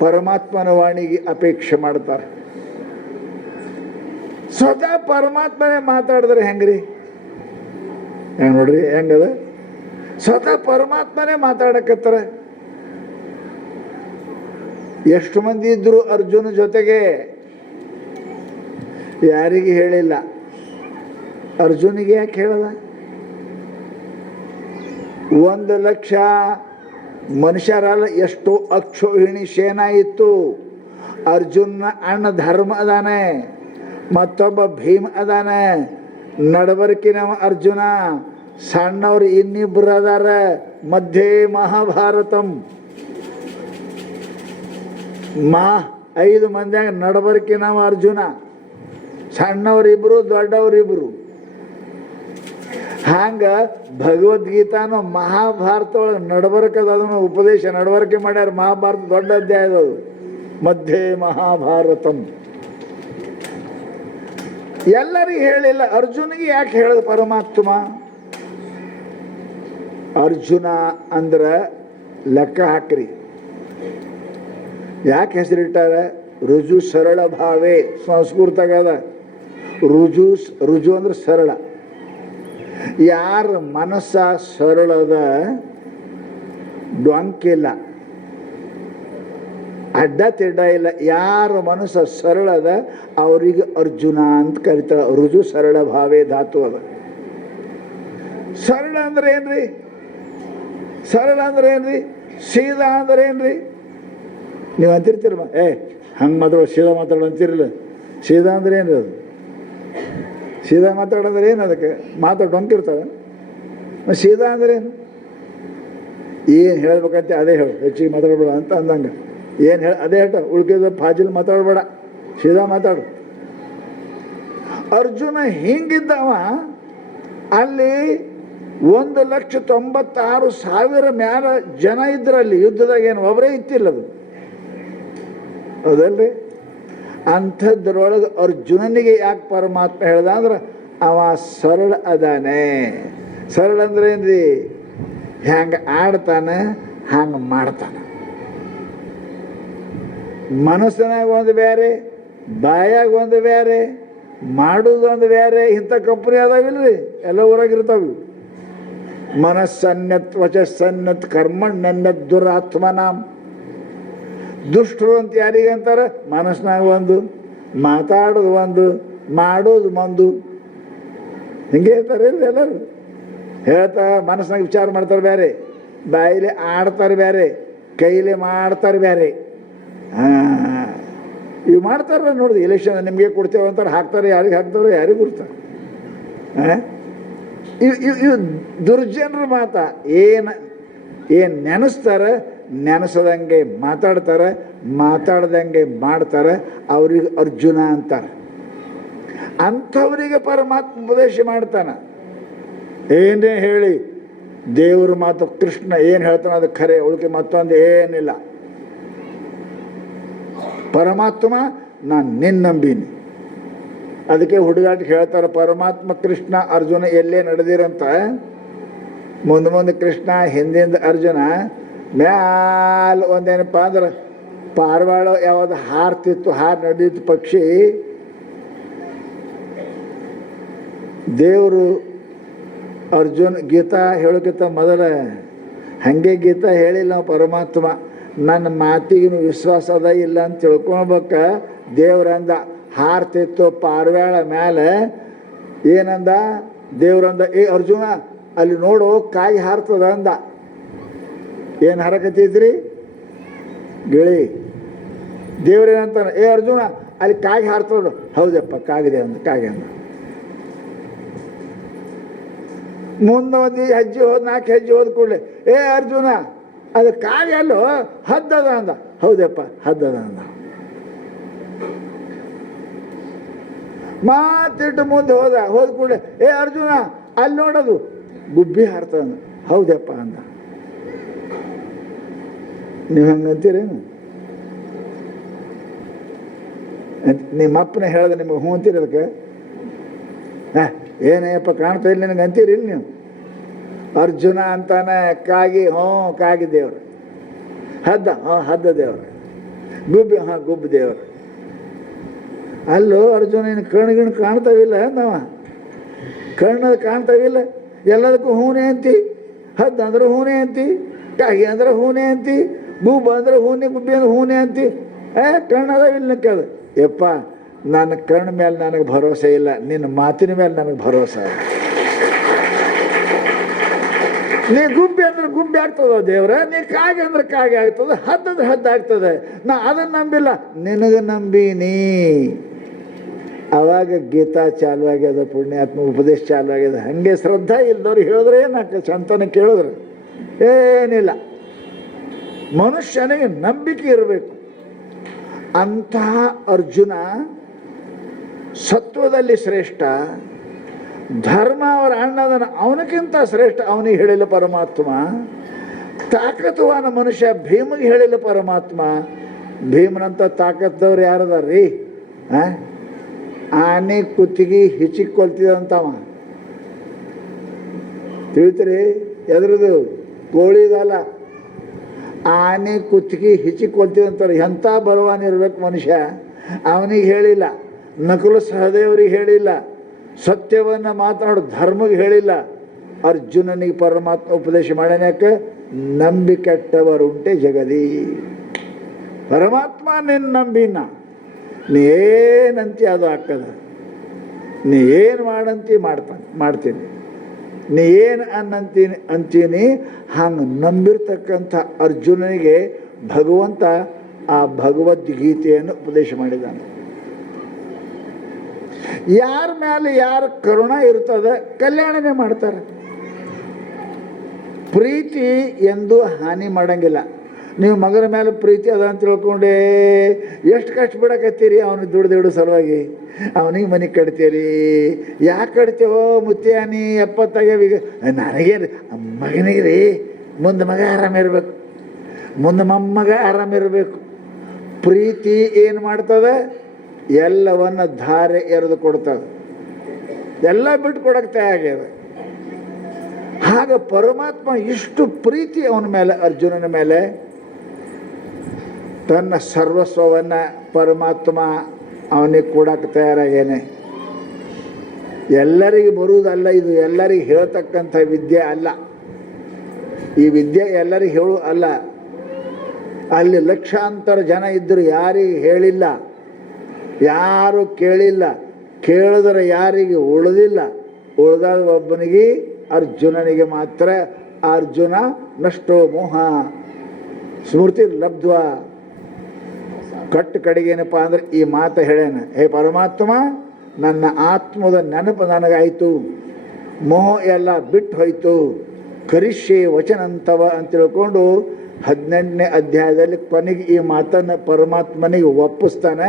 ಪರಮಾತ್ಮನ ವಾಣಿಗೆ ಅಪೇಕ್ಷೆ ಮಾಡ್ತಾರೆ. ಸ್ವತಃ ಪರಮಾತ್ಮನೇ ಮಾತಾಡಿದ್ರೆ ಹೆಂಗ್ರಿ? ಹೆಂಗೆ ನೋಡ್ರಿ, ಹೆಂಗದ? ಸ್ವತಃ ಪರಮಾತ್ಮನೇ ಮಾತಾಡಕತ್ತಾರ. ಎಷ್ಟು ಮಂದಿ ಇದ್ರು ಅರ್ಜುನ ಜೊತೆಗೆ? ಯಾರಿಗೆ ಹೇಳಿಲ್ಲ. ಅರ್ಜುನಿಗೆ ಯಾಕೆ ಹೇಳದ? 1,00,000 ಮನುಷ್ಯರಲ್ಲ, ಎಷ್ಟೋ ಅಕ್ಷೋಹಿಣಿ ಸೇನಾ ಇತ್ತು. ಅರ್ಜುನ ಅಣ್ಣ ಧರ್ಮ ಅದಾನೆ, ಮತ್ತೊಬ್ಬ ಭೀಮ ಅದಾನೆ, ನಡಬರ್ಕಿನವ ಅರ್ಜುನ, ಸಣ್ಣವ್ರು ಇನ್ನಿಬ್ರು ಅದಾರ. ಮಧ್ಯೆ ಮಹಾಭಾರತಂ 5 ಮಂದಿಯಾಗ ನಡಬರ್ಕಿನವ ಅರ್ಜುನ, ಸಣ್ಣವ್ರಿಬ್ರು ದೊಡ್ಡವ್ರಿಬ್ರು. ಹಂಗ ಭಗವದ್ಗೀತಾನು ಮಹಾಭಾರತ ಒಳಗೆ ನಡಬರ್ಕದ, ಅದನ್ನು ಉಪದೇಶ ನಡವರಿಕೆ ಮಾಡ್ಯಾರ. ಮಹಾಭಾರತ ದೊಡ್ಡ ಅಧ್ಯಾಯದದು. ಮಧ್ಯೆ ಮಹಾಭಾರತಂ ಎಲ್ಲರಿಗೂ ಹೇಳಿಲ್ಲ, ಅರ್ಜುನಿಗೆ ಯಾಕೆ ಹೇಳಿದ ಪರಮಾತ್ಮ? ಅರ್ಜುನ ಅಂದ್ರೆ ಲೆಕ್ಕ ಹಾಕ್ರಿ, ಯಾಕೆ ಹೆಸರಿಟ್ಟಾರ? ರುಜು ಸರಳ ಭಾವೇ, ಸಂಸ್ಕೃತಗದ. ರುಜು ಅಂದ್ರೆ ಸರಳ. ಯಾರ ಮನಸ್ಸ ಸರಳದ, ಡೊಂಕಿಲ್ಲ, ಅಡ್ಡ ತಿಡ್ಡ ಇಲ್ಲ, ಯಾರ ಮನಸ್ಸ ಸರಳದ ಅವರಿಗೆ ಅರ್ಜುನ ಅಂತ ಕರಿತಾರ. ರುಜು ಸರಳ ಭಾವೇ ಧಾತು ಅದ. ಸರಳ ಅಂದ್ರೆ ಏನ್ರಿ? ಸರಳ ಅಂದ್ರೆ ಏನ್ರಿ? ಸೀದಾ ಅಂದ್ರೆ ಏನ್ರಿ? ನೀವು ಅಂತಿರ್ತೀರ ಹಂಗೆ ಮಾತಾಡೋ, ಸೀದಾ ಮಾತಾಡೋ ಅಂತಿರಲಿಲ್ಲ. ಸೀದಾ ಅಂದ್ರೆ ಏನು? ಅದು ಸೀದಾ ಮಾತಾಡೋದ್ರೆ ಏನು? ಅದಕ್ಕೆ ಮಾತಾಡೋಂಕಿರ್ತಾವೆ. ಸೀದಾ ಅಂದ್ರೆ ಏನು ಹೇಳ್ಬೇಕಂತೆ ಅದೇ ಹೇಳು, ಹೆಚ್ಚಿಗೆ ಮಾತಾಡ್ಬೇಡ ಅಂತ ಅಂದಂಗೆ. ಏನು ಅದೇ ಹೇಳ, ಉಳ್ಕಿದ ಫಾಜಿಲ್ ಮಾತಾಡ್ಬೇಡ, ಸೀದಾ ಮಾತಾಡು. ಅರ್ಜುನ ಹಿಂಗಿದ್ದವ. ಅಲ್ಲಿ 1,96,000 ಮ್ಯಾಲ ಜನ ಇದ್ರಲ್ಲಿ ಯುದ್ಧದಾಗ. ಏನು ಒಬ್ಬರೇ ಇತ್ತಿಲ್ಲದು, ಹೌದಲ್ರಿ? ಅಂಥದ್ರೊಳಗೆ ಅರ್ಜುನನಿಗೆ ಯಾಕೆ ಪರಮಾತ್ಮ ಹೇಳ್ದ ಅಂದ್ರೆ ಅವ ಸರಳ ಅದಾನೆ. ಸರಳ ಅಂದ್ರೆ ಏನ್ರಿ? ಹ್ಯಾಂಗೆ ಆಡ್ತಾನೆ ಹಂಗೆ ಮಾಡ್ತಾನೆ. ಮನಸ್ಸಿನಾಗ ಒಂದು ಬೇರೆ, ಬಾಯಾಗ ಒಂದು ಬೇರೆ, ಮಾಡೋದು ಒಂದು ಬೇರೆ. ಇಂಥ ಕಂಪ್ನಿ ಅದಾವಿಲ್ರಿ, ಎಲ್ಲ ಊರಾಗಿರ್ತಾವೆ. ಮನಸ್ಸನ್ಯತ್ ವಚಸ್ಸನ್ಯತ್ ಕರ್ಮಣ್ಣನ್ಯತ್ ದುರಾತ್ಮನಾಂ. ದುಷ್ಟರು ಅಂತ ಯಾರಿಗೆ ಅಂತಾರೆ? ಮನಸ್ಸಿನಾಗ ಒಂದು, ಮಾತಾಡೋದು ಒಂದು, ಮಾಡೋದು ಒಂದು. ಹಿಂಗೆ ಹೇಳ್ತಾರೆ ಎಲ್ಲರೂ. ಹೇಳ್ತಾ ಮನಸ್ಸಿನಾಗ ವಿಚಾರ ಮಾಡ್ತಾರೆ ಬೇರೆ, ಬಾಯಿಲೆ ಆಡ್ತಾರೆ ಬೇರೆ. ಕೈಲಿ ಮಾಡ್ತಾರೆ ಬೇರೆ. ಇವು ಮಾಡ್ತಾರಲ್ಲ ನೋಡಿದೆ, ಎಲೆಕ್ಷನ್ ನಿಮಗೆ ಕೊಡ್ತೇವೆ ಅಂತಾರೆ, ಹಾಕ್ತಾರೆ, ಯಾರಿಗೆ ಹಾಕ್ತಾರೋ ಯಾರಿಗೆ ಗುರ್ತಾರೆ. ಇವು ದುರ್ಜನರ ಮಾತಾ. ಏನು ನೆನೆಸ್ತಾರೆ, ನೆನೆಸದಂಗೆ ಮಾತಾಡ್ತಾರೆ, ಮಾತಾಡ್ದಂಗೆ ಮಾಡ್ತಾರೆ, ಅವ್ರಿಗೆ ಅರ್ಜುನ ಅಂತಾರೆ. ಅಂಥವರಿಗೆ ಪರಮಾತ್ಮ ಉಪದೇಶ ಮಾಡ್ತಾನೆ. ಏನೇ ಹೇಳಿ ದೇವ್ರ ಮಾತು, ಕೃಷ್ಣ ಏನು ಹೇಳ್ತಾನೆ ಅದು ಖರೆ, ಉಳಿಕೆ ಮತ್ತೊಂದು ಏನಿಲ್ಲ. ಪರಮಾತ್ಮ ನಾನು ನಿನ್ನ ನಂಬೀನಿ. ಅದಕ್ಕೆ ಹುಡುಗಾಟ ಹೇಳ್ತಾರೆ, ಪರಮಾತ್ಮ ಕೃಷ್ಣ ಅರ್ಜುನ ಎಲ್ಲೇ ನಡೆದಿರಂತ. ಮುಂದೆ ಕೃಷ್ಣ, ಹಿಂದಿಂದ ಅರ್ಜುನ. ಮ್ಯಾಲ ಒಂದೇನಪ್ಪ ಅಂದ್ರೆ ಪಾರಿವಾಳ ಯಾವುದು ಹಾರ್ತಿತ್ತು, ನಡೆದಿತ್ತು ಪಕ್ಷಿ. ದೇವರು ಅರ್ಜುನ್ ಗೀತಾ ಹೇಳೋಕ್ಕಿಂತ ಮೊದಲ ಹಾಗೆ ಗೀತಾ ಹೇಳಿಲ್ಲ ಪರಮಾತ್ಮ. ನನ್ನ ಮಾತಿಗೂ ವಿಶ್ವಾಸ ಅದ ಇಲ್ಲ ಅಂತ ತಿಳ್ಕೊಳ್ಬೇಕ. ದೇವ್ರಂದ ಹಾರ್ತಿತ್ತು ಪಾರಿವಾಳ ಮೇಲೆ. ಏನಂದ ದೇವ್ರಂದ, ಏ ಅರ್ಜುನ ಅಲ್ಲಿ ನೋಡು ಕಾಯಿ ಹಾರ್ತದ ಅಂದ. ಏನು ಹಾರಕತ್ತಿದ್ರಿ ಗಿಳಿ? ದೇವ್ರೇನಂತಾನೆ, ಏ ಅರ್ಜುನ ಅಲ್ಲಿ ಕಾಗಿ ಹಾರ್ತದ. ಹೌದಪ್ಪ ಕಾಗಿದೆ ಅಂದ, ಕಾಗೆ ಅಂದ. ಮುಂದೆ ಒಂದು ಹೆಜ್ಜೆ ಹೋದ್, 4 ಹೆಜ್ಜೆ ಹೋದ ಕೂಡಲೇ, ಏ ಅರ್ಜುನ ಅದು ಕಾಗೆ ಅಲ್ಲೋ ಹದ್ದದ ಅಂದ. ಹೌದಪ್ಪ ಹದ್ದದ ಅಂದ. ಮಾತಿಟ್ಟು ಮುಂದೆ ಹೋದ ಕೂಡಲೇ, ಏ ಅರ್ಜುನ ಅಲ್ಲಿ ನೋಡೋದು ಗುಬ್ಬಿ ಹಾರ್ತದ. ಹೌದಪ್ಪ ಅಂದ. ನೀವು ಹಂಗಂತೀರೇನು? ನಿಮ್ಮಪ್ಪನ ಹೇಳ್ದೆ ನಿಮಗೆ ಹ್ಞೂ ಅಂತೀರಿ ಅದಕ್ಕೆ? ಏನಯ್ಯಪ್ಪ ಕಾಣ್ತಾ ಇಲ್ಲ ನಿನಗೆ ಅಂತೀರಿ ಇಲ್ಲ ನೀವು? ಅರ್ಜುನ ಅಂತಾನೆ ಕಾಗಿ, ಕಾಗಿ ದೇವ್ರು. ಹದ್ದ, ಹದ್ದ ದೇವ್ರು. ಗುಬ್ಬಿ, ಗುಬ್ಬಿ ದೇವ್ರು. ಅಲ್ಲೋ ಅರ್ಜುನ, ಇನ್ನು ಕಣ್ಗಿಣ್ ಕಾಣ್ತಾವಿಲ್ಲ ನಾವ? ಕಣ್ಣದು ಕಾಣ್ತಾವಿಲ್ಲ, ಎಲ್ಲದಕ್ಕೂ ಹೂನೆ ಅಂತಿ. ಹದ್ದು ಅಂದ್ರೆ ಹೂನೆ ಅಂತಿ, ಕಾಗಿ ಅಂದ್ರೆ ಹೂನೆ ಅಂತಿ, ಗುಬ್ಬ ಅಂದ್ರೆ ಹೂನೆ, ಗುಬ್ಬಿ ಅಂದ್ರೆ ಹೂನೆ ಅಂತಿ. ಕಣ್ಣದಾವಿಲ್ಲ ಕೇಳ. ಯಪ್ಪ, ನನ್ನ ಕಣ್ಣ ಮೇಲೆ ನನಗೆ ಭರೋಸೆ ಇಲ್ಲ, ನಿನ್ನ ಮಾತಿನ ಮೇಲೆ ನನಗೆ ಭರೋಸೆ. ನೀ ಗುಬ್ಬಿ ಅಂದ್ರೆ ಗುಬ್ಬಿ ಆಗ್ತದ ದೇವ್ರ, ನೀ ಕಾಗೆ ಅಂದ್ರೆ ಕಾಗೆ ಆಗ್ತದೆ, ಹದ್ದಂದ್ರೆ ಹದ್ದು ಆಗ್ತದೆ. ನಾ ಅದನ್ನು ನಂಬಿಲ್ಲ, ನಿನಗೆ ನಂಬೀನಿ. ಅವಾಗ ಗೀತಾ ಚಾಲು ಆಗ್ಯದ, ಪುಣ್ಯಾತ್ಮ ಉಪದೇಶ ಚಾಲು ಆಗ್ಯದ. ಹಾಗೆ ಶ್ರದ್ಧಾ ಇಲ್ದವ್ರು ಹೇಳಿದ್ರೆ ಏನಾಗ್ತದೆ? ಸಂತಾನ ಕೇಳಿದ್ರೆ ಏನಿಲ್ಲ. ಮನುಷ್ಯನಿಗೆ ನಂಬಿಕೆ ಇರಬೇಕು. ಅಂತಹ ಅರ್ಜುನ ಸತ್ವದಲ್ಲಿ ಶ್ರೇಷ್ಠ, ಧರ್ಮ ಅವರ ಅಣ್ಣದನ ಅವನಕ್ಕಿಂತ ಶ್ರೇಷ್ಠ. ಅವನಿಗೆ ಹೇಳಿಲ್ಲ ಪರಮಾತ್ಮ. ತಾಕತ್ವಾನ ಮನುಷ್ಯ ಭೀಮಿಗೆ ಹೇಳಿಲ್ಲ ಪರಮಾತ್ಮ. ಭೀಮನಂತ ತಾಕತ್ತವ್ರು ಯಾರದಾರ್ರಿ? ಆನೆ ಕುತ್ತಿಗೆ ಹಿಚಿಕೊಳ್ತಿದಂತವ, ತಿಳಿತೀರಿ? ಎದ್ರದು ಕೋಳಿದಲ್ಲ, ಆನೆ ಕುತ್ತಿಗೆ ಹಿಚಿಕೊಳ್ತಿದಂತಾರೆ. ಎಂಥ ಬಲವಾನ್ ಇರ್ಬೇಕು ಮನುಷ್ಯ. ಅವನಿಗೆ ಹೇಳಿಲ್ಲ, ನಕುಲ ಸಹದೇವರಿಗೆ ಹೇಳಿಲ್ಲ, ಸತ್ಯವನ್ನು ಮಾತನಾಡೋ ಧರ್ಮಗೆ ಹೇಳಿಲ್ಲ. ಅರ್ಜುನನಿಗೆ ಪರಮಾತ್ಮ ಉಪದೇಶ ಮಾಡ್ಯಾನ್ಯಾಕೆ? ನಂಬಿ ಕೆಟ್ಟವರುಂಟೆ ಜಗದಿ. ಪರಮಾತ್ಮ ನಿನ್ನ ನಂಬಿನ, ನೀ ಏನಂತಿ ಅದು ಆಗ್ತದ. ನೀ ಏನು ಮಾಡಂತಿ ಮಾಡ್ತೀನಿ, ನೀ ಏನು ಅಂತೀನಿ. ಹಂಗೆ ನಂಬಿರ್ತಕ್ಕಂಥ ಅರ್ಜುನನಿಗೆ ಭಗವಂತ ಆ ಭಗವದ್ಗೀತೆಯನ್ನು ಉಪದೇಶ ಮಾಡಿದ್ದಾನೆ. ಯಾರ ಮೇಲೆ ಯಾರ ಕರುಣ ಇರ್ತದೆ ಕಲ್ಯಾಣನೇ ಮಾಡ್ತಾರೆ. ಪ್ರೀತಿ ಎಂದು ಹಾನಿ ಮಾಡಂಗಿಲ್ಲ. ನೀವು ಮಗನ ಮೇಲೆ ಪ್ರೀತಿ ಅದ ಅಂತ ತಿಳ್ಕೊಂಡೆ ಎಷ್ಟು ಕಷ್ಟ ಬಿಡಕತ್ತೀರಿ ಅವನಿಗೆ ದುಡ್ಡು ಸಲುವಾಗಿ. ಅವನಿಗೆ ಮನೆ ಕಟ್ತೀರಿ. ಯಾಕೆ ಕಟ್ತೇವೋ ಮುತ್ಯಾನಿ 70 ಆಗ್ಯಾವೀಗ. ನನಗೆ ಮಗನಿಗೆ ರೀ, ಮುಂದೆ ಮಗ ಆರಾಮಿರ್ಬೇಕು, ಮುಂದೆ ಮೊಮ್ಮಗ ಆರಾಮಿರಬೇಕು. ಪ್ರೀತಿ ಏನು ಮಾಡ್ತದೆ? ಎಲ್ಲವನ್ನ ಧಾರೆ ಎರೆದು ಕೊಡ್ತದೆ, ಎಲ್ಲ ಬಿಟ್ಟು ಕೊಡಕ್ಕೆ ತಯಾರಾಗ್ಯದ. ಹಾಗೆ ಪರಮಾತ್ಮ ಇಷ್ಟು ಪ್ರೀತಿ ಅವನ ಮೇಲೆ, ಅರ್ಜುನನ ಮೇಲೆ, ತನ್ನ ಸರ್ವಸ್ವವನ್ನು ಪರಮಾತ್ಮ ಅವನಿಗೆ ಕೊಡಕ್ಕೆ ತಯಾರಾಗೇನೆ. ಎಲ್ಲರಿಗೆ ಬರುವುದಲ್ಲ ಇದು, ಎಲ್ಲರಿಗೆ ಹೇಳ್ತಕ್ಕಂಥ ವಿದ್ಯೆ ಅಲ್ಲ. ಈ ವಿದ್ಯೆ ಎಲ್ಲರಿಗೆ ಹೇಳು ಅಲ್ಲ. ಅಲ್ಲಿ ಲಕ್ಷಾಂತರ ಜನ ಇದ್ದರು, ಯಾರಿಗೆ ಹೇಳಿಲ್ಲ, ಯಾರು ಕೇಳಿಲ್ಲ. ಕೇಳಿದ್ರೆ ಯಾರಿಗೆ ಉಳಿದಿಲ್ಲ. ಉಳಿದಾದ ಒಬ್ಬನಿಗೆ, ಅರ್ಜುನನಿಗೆ ಮಾತ್ರ. ಅರ್ಜುನ ನಷ್ಟೋ ಮೋಹ. ಸ್ಮೃತಿ ಲಬ್ಧ್ವ ಕಟ್ಟು ಕಡೆಗೇನಪ್ಪ ಅಂದ್ರೆ ಈ ಮಾತು ಹೇಳ್ಯಾನ, ಹೇ ಪರಮಾತ್ಮ, ನನ್ನ ಆತ್ಮದ ನೆನಪು ನನಗಾಯಿತು, ಮೋಹ ಎಲ್ಲ ಬಿಟ್ಟು ಹೋಯ್ತು, ಕರಿಷ್ಯೆ ವಚನಂತವ ಅಂತ ತಿಳ್ಕೊಂಡು 18ನೇ ಅಧ್ಯಾಯದಲ್ಲಿ ಕೊನೆಗೆ ಈ ಮಾತನ್ನು ಪರಮಾತ್ಮನಿಗೆ ಒಪ್ಪಿಸ್ತಾನೆ.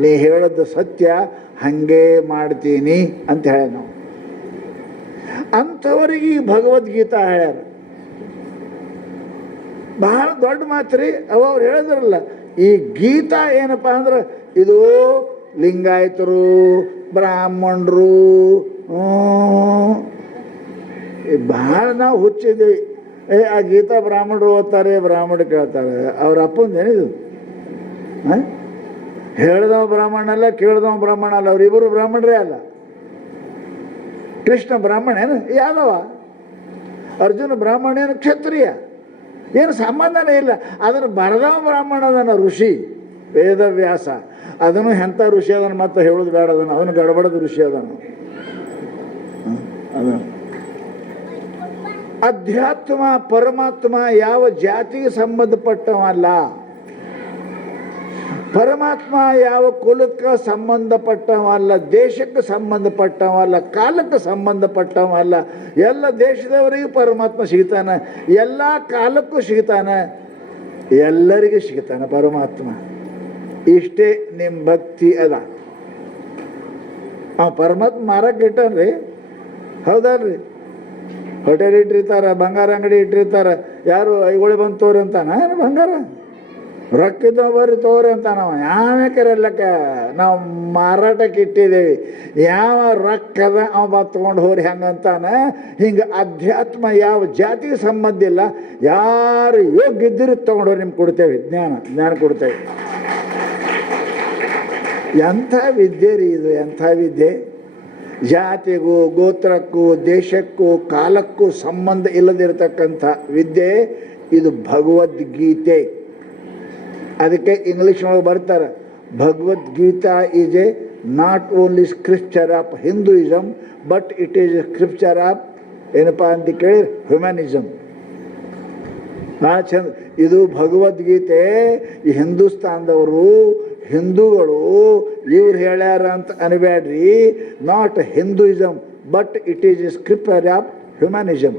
ನೀ ಹೇಳದ್ದು ಸತ್ಯ, ಹಾಗೇ ಮಾಡ್ತೀನಿ ಅಂತ ಹೇಳ. ನಾವು ಅಂಥವರಿಗೆ ಈ ಭಗವದ್ಗೀತಾ ಹೇಳ್ಯಾರ. ಬಹಳ ದೊಡ್ಡ ಮಾತು ರೀ. ಅವ್ರು ಹೇಳಿದ್ರಲ್ಲ, ಈ ಗೀತಾ ಏನಪ್ಪ ಅಂದ್ರೆ ಇದು ಲಿಂಗಾಯತರು, ಬ್ರಾಹ್ಮಣರು, ಬಹಳ ನಾವು ಹುಚ್ಚಿದ್ದೀವಿ. ಆ ಗೀತಾ ಬ್ರಾಹ್ಮಣರು ಓದ್ತಾರೆ, ಬ್ರಾಹ್ಮಣರು ಕೇಳ್ತಾರೆ. ಅವ್ರ ಅಪ್ಪಂದೇನಿದು? ಹೇಳ್ದವ ಬ್ರಾಹ್ಮಣ ಅಲ್ಲ, ಕೇಳ್ದವ ಬ್ರಾಹ್ಮಣ ಅಲ್ಲ, ಅವರಿಬ್ಬರು ಬ್ರಾಹ್ಮಣರೇ ಅಲ್ಲ. ಕೃಷ್ಣ ಬ್ರಾಹ್ಮಣ ಏನು, ಯಾದವ. ಅರ್ಜುನ ಬ್ರಾಹ್ಮಣ ಏನು, ಕ್ಷತ್ರಿಯ. ಏನು ಸಂಬಂಧನೇ ಇಲ್ಲ. ಅದನ್ನು ಬರದವ ಬ್ರಾಹ್ಮಣ ಅದನ್ನು ಋಷಿ ವೇದವ್ಯಾಸ. ಅದನ್ನು ಎಂಥ ಋಷಿ ಅದನ್ನು ಮತ್ತೆ ಹೇಳೋದು ಬೇಡ, ಅದನ್ನು ಗಡಬಡದ ಋಷಿ ಅದನ್ನು. ಅದನ್ನು ಅಧ್ಯಾತ್ಮ ಪರಮಾತ್ಮ ಯಾವ ಜಾತಿಗೆ ಸಂಬಂಧಪಟ್ಟವಲ್ಲ. ಪರಮಾತ್ಮ ಯಾವ ಕುಲಕ್ಕೆ ಸಂಬಂಧಪಟ್ಟವಲ್ಲ, ದೇಶಕ್ಕೆ ಸಂಬಂಧಪಟ್ಟವಲ್ಲ, ಕಾಲಕ್ಕೆ ಸಂಬಂಧಪಟ್ಟವಲ್ಲ. ಎಲ್ಲ ದೇಶದವರಿಗೂ ಪರಮಾತ್ಮ ಸಿಗ್ತಾನೆ, ಎಲ್ಲ ಕಾಲಕ್ಕೂ ಸಿಗ್ತಾನೆ, ಎಲ್ಲರಿಗೂ ಸಿಗ್ತಾನೆ ಪರಮಾತ್ಮ. ಇಷ್ಟೇ ನಿಮ್ಮ ಭಕ್ತಿ ಅದ. ಪರಮಾತ್ಮ ಮಾರಕ್ಕೆ ಇಟ್ಟನ್ರಿ, ಹೌದಲ್ರಿ? ಹೋಟೆಲ್ ಇಟ್ಟಿರ್ತಾರೆ, ಬಂಗಾರ ಅಂಗಡಿ ಇಟ್ಟಿರ್ತಾರೆ. ಯಾರು ಐಗೋಳಿ ಬಂದು ತೋರಿ ಅಂತಾನ, ಬಂಗಾರ ರೊಕ್ಕಿದ್ದ ಬರ್ರಿ ತೋರಿ ಅಂತ ನಾವು ಯಾವ್ಯಾಕೆಲ್ಲಕ್ಕ ನಾವು ಮಾರಾಟಕ್ಕೆ ಇಟ್ಟಿದ್ದೇವೆ. ಯಾವ ರೊಕ್ಕದ ಅವ ತೊಗೊಂಡು ಹೋರಿ ಹೆಂಗಂತಾನೆ. ಹಿಂಗೆ ಅಧ್ಯಾತ್ಮ ಯಾವ ಜಾತಿಗೆ ಸಂಬಂಧ ಇಲ್ಲ, ಯಾರು ಯೋಗ್ಯ ಇದ್ದಿರು ತೊಗೊಂಡೋರಿ ನಿಮ್ಗೆ ಕೊಡ್ತೇವೆ. ಜ್ಞಾನ ಕೊಡ್ತೇವೆ. ಎಂಥ ವಿದ್ಯೆ ರೀ ಇದು, ಎಂಥ ವಿದ್ಯೆ. ಜಾತಿಗೂ ಗೋತ್ರಕ್ಕೂ ದೇಶಕ್ಕೂ ಕಾಲಕ್ಕೂ ಸಂಬಂಧ ಇಲ್ಲದಿರತಕ್ಕಂಥ ವಿದ್ಯೆ ಇದು ಭಗವದ್ಗೀತೆ. ಅದಕ್ಕೆ ಇಂಗ್ಲೀಷ್ನೊಳಗೆ ಬರ್ತಾರೆ, Bhagavad Gita is A not only scripture of Hinduism but it is a scripture of ಏನಪ್ಪ ಅಂತ ಕೇಳಿ ಹ್ಯುಮ್ಯಾನಿಸಮ್. ಭಾಳ ಚಂದ ಇದು ಭಗವದ್ಗೀತೆ. ಈ ಹಿಂದೂಸ್ತಾನದವರು ಹಿಂದೂಗಳು ಇವ್ರು ಹೇಳ್ಯಾರ ಅಂತ ಅನ್ಬೇಡ್ರಿ. Not Hinduism but it is a scripture of humanism.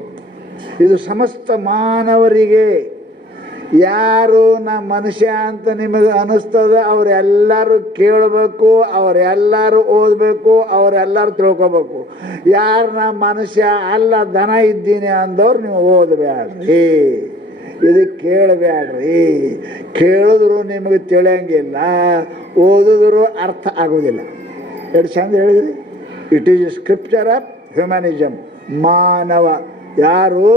ಇದು ಸಮಸ್ತ ಮಾನವರಿಗೆ. ಯಾರು ನಾ ಮನುಷ್ಯ ಅಂತ ನಿಮಗೆ ಅನ್ನಿಸ್ತದ ಅವರೆಲ್ಲರೂ ಕೇಳಬೇಕು, ಅವರೆಲ್ಲರೂ ಓದಬೇಕು, ಅವರೆಲ್ಲರೂ ತಿಳ್ಕೊಬೇಕು. ಯಾರು ನಾ ಮನುಷ್ಯ ಅಲ್ಲ ದನ ಇದ್ದೀನಿ ಅಂದವ್ರು ನೀವು ಓದಬೇಡ್ರಿ, ಇದು ಕೇಳಬೇಡ್ರಿ. ಕೇಳಿದ್ರು ನಿಮಗೆ ತಿಳಿಯಂಗಿಲ್ಲ, ಓದಿದ್ರು ಅರ್ಥ ಆಗೋದಿಲ್ಲ. ಎಷ್ಟು ಚಂದ ಹೇಳಿದ್ರಿ. It is a scripture of humanism. ಮಾನವ ಯಾರು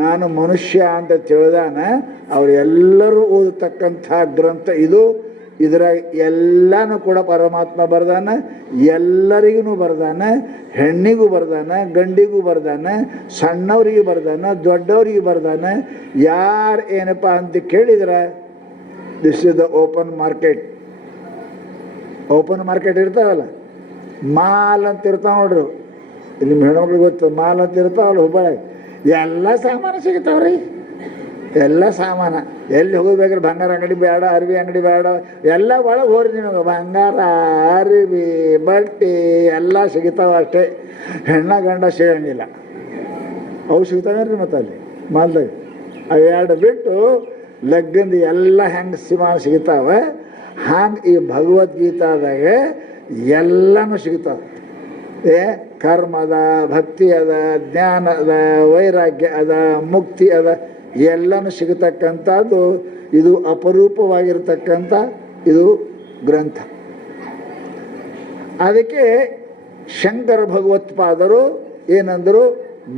ನಾನು ಮನುಷ್ಯ ಅಂತ ತಿಳಿದಾನ ಅವರೆಲ್ಲರೂ ಓದತಕ್ಕಂಥ ಗ್ರಂಥ ಇದು. ಇದ್ರಾಗ ಎಲ್ಲನೂ ಕೂಡ ಪರಮಾತ್ಮ ಬರ್ದಾನ, ಎಲ್ಲರಿಗೂ ಬರ್ದಾನ. ಹೆಣ್ಣಿಗೂ ಬರ್ದಾನ, ಗಂಡಿಗೂ ಬರ್ದಾನ, ಸಣ್ಣವರಿಗೂ ಬರ್ದಾನ, ದೊಡ್ಡವರಿಗೂ ಬರ್ದಾನ. ಯಾರು ಏನಪ್ಪ ಅಂತ ಕೇಳಿದ್ರೆ this is the open market. Open market ಇರ್ತಾವಲ್ಲ, ಮಾಲ್ ಅಂತ ಇರ್ತಾವ ನೋಡ್ರಿ. ನಿಮ್ಮ ಹೆಣ್ಮಕ್ಳಿಗೆ ಗೊತ್ತು, ಮಾಲ್ ಅಂತ ಇರ್ತಾವಲ್ಲ ಹುಬ್ಬಳ್ಳಿ. ಎಲ್ಲ ಸಾಮಾನು ಸಿಗ್ತಾವ್ರಿ, ಎಲ್ಲ ಸಾಮಾನು. ಎಲ್ಲಿ ಹೋಗ್ಬೇಕ್ರಿ, ಬಂಗಾರ ಅಂಗಡಿ ಬೇಡ, ಅರಿವಿ ಅಂಗಡಿ ಬೇಡ, ಎಲ್ಲ ಒಳಗೆ ಹೋರಿ ನಿಮಗೆ. ಬಂಗಾರ, ಅರಿವಿ, ಬಟ್ಟೆ ಎಲ್ಲ ಸಿಗ್ತಾವ ಅಷ್ಟೇ. ಹೆಣ್ಣ ಗಂಡ ಸಿಗಂಗಿಲ್ಲ. ಅವು ಸಿಗ್ತಾವೇನ್ರಿ ಮತ್ತೆ ಅಲ್ಲಿ ಮಾಲ್ದಾಗ. ಅವೆರಡು ಬಿಟ್ಟು ಲಗ್ಗಂದು ಎಲ್ಲ ಹೆಂಗೆ ಸಾಮಾನು ಸಿಗ್ತಾವೆ, ಹಂಗೆ ಈ ಭಗವದ್ಗೀತಾದಾಗ ಎಲ್ಲನೂ ಸಿಗ್ತಾವೆ. ಕರ್ಮ ಅದ, ಭಕ್ತಿ ಅದ, ಜ್ಞಾನ ಅದ, ವೈರಾಗ್ಯ ಅದ, ಮುಕ್ತಿ ಅದ, ಎಲ್ಲನೂ ಸಿಗತಕ್ಕಂಥದ್ದು. ಇದು ಅಪರೂಪವಾಗಿರ್ತಕ್ಕಂಥ ಇದು ಗ್ರಂಥ. ಅದಕ್ಕೆ ಶಂಕರ ಭಗವತ್ಪಾದರು ಏನಂದರು,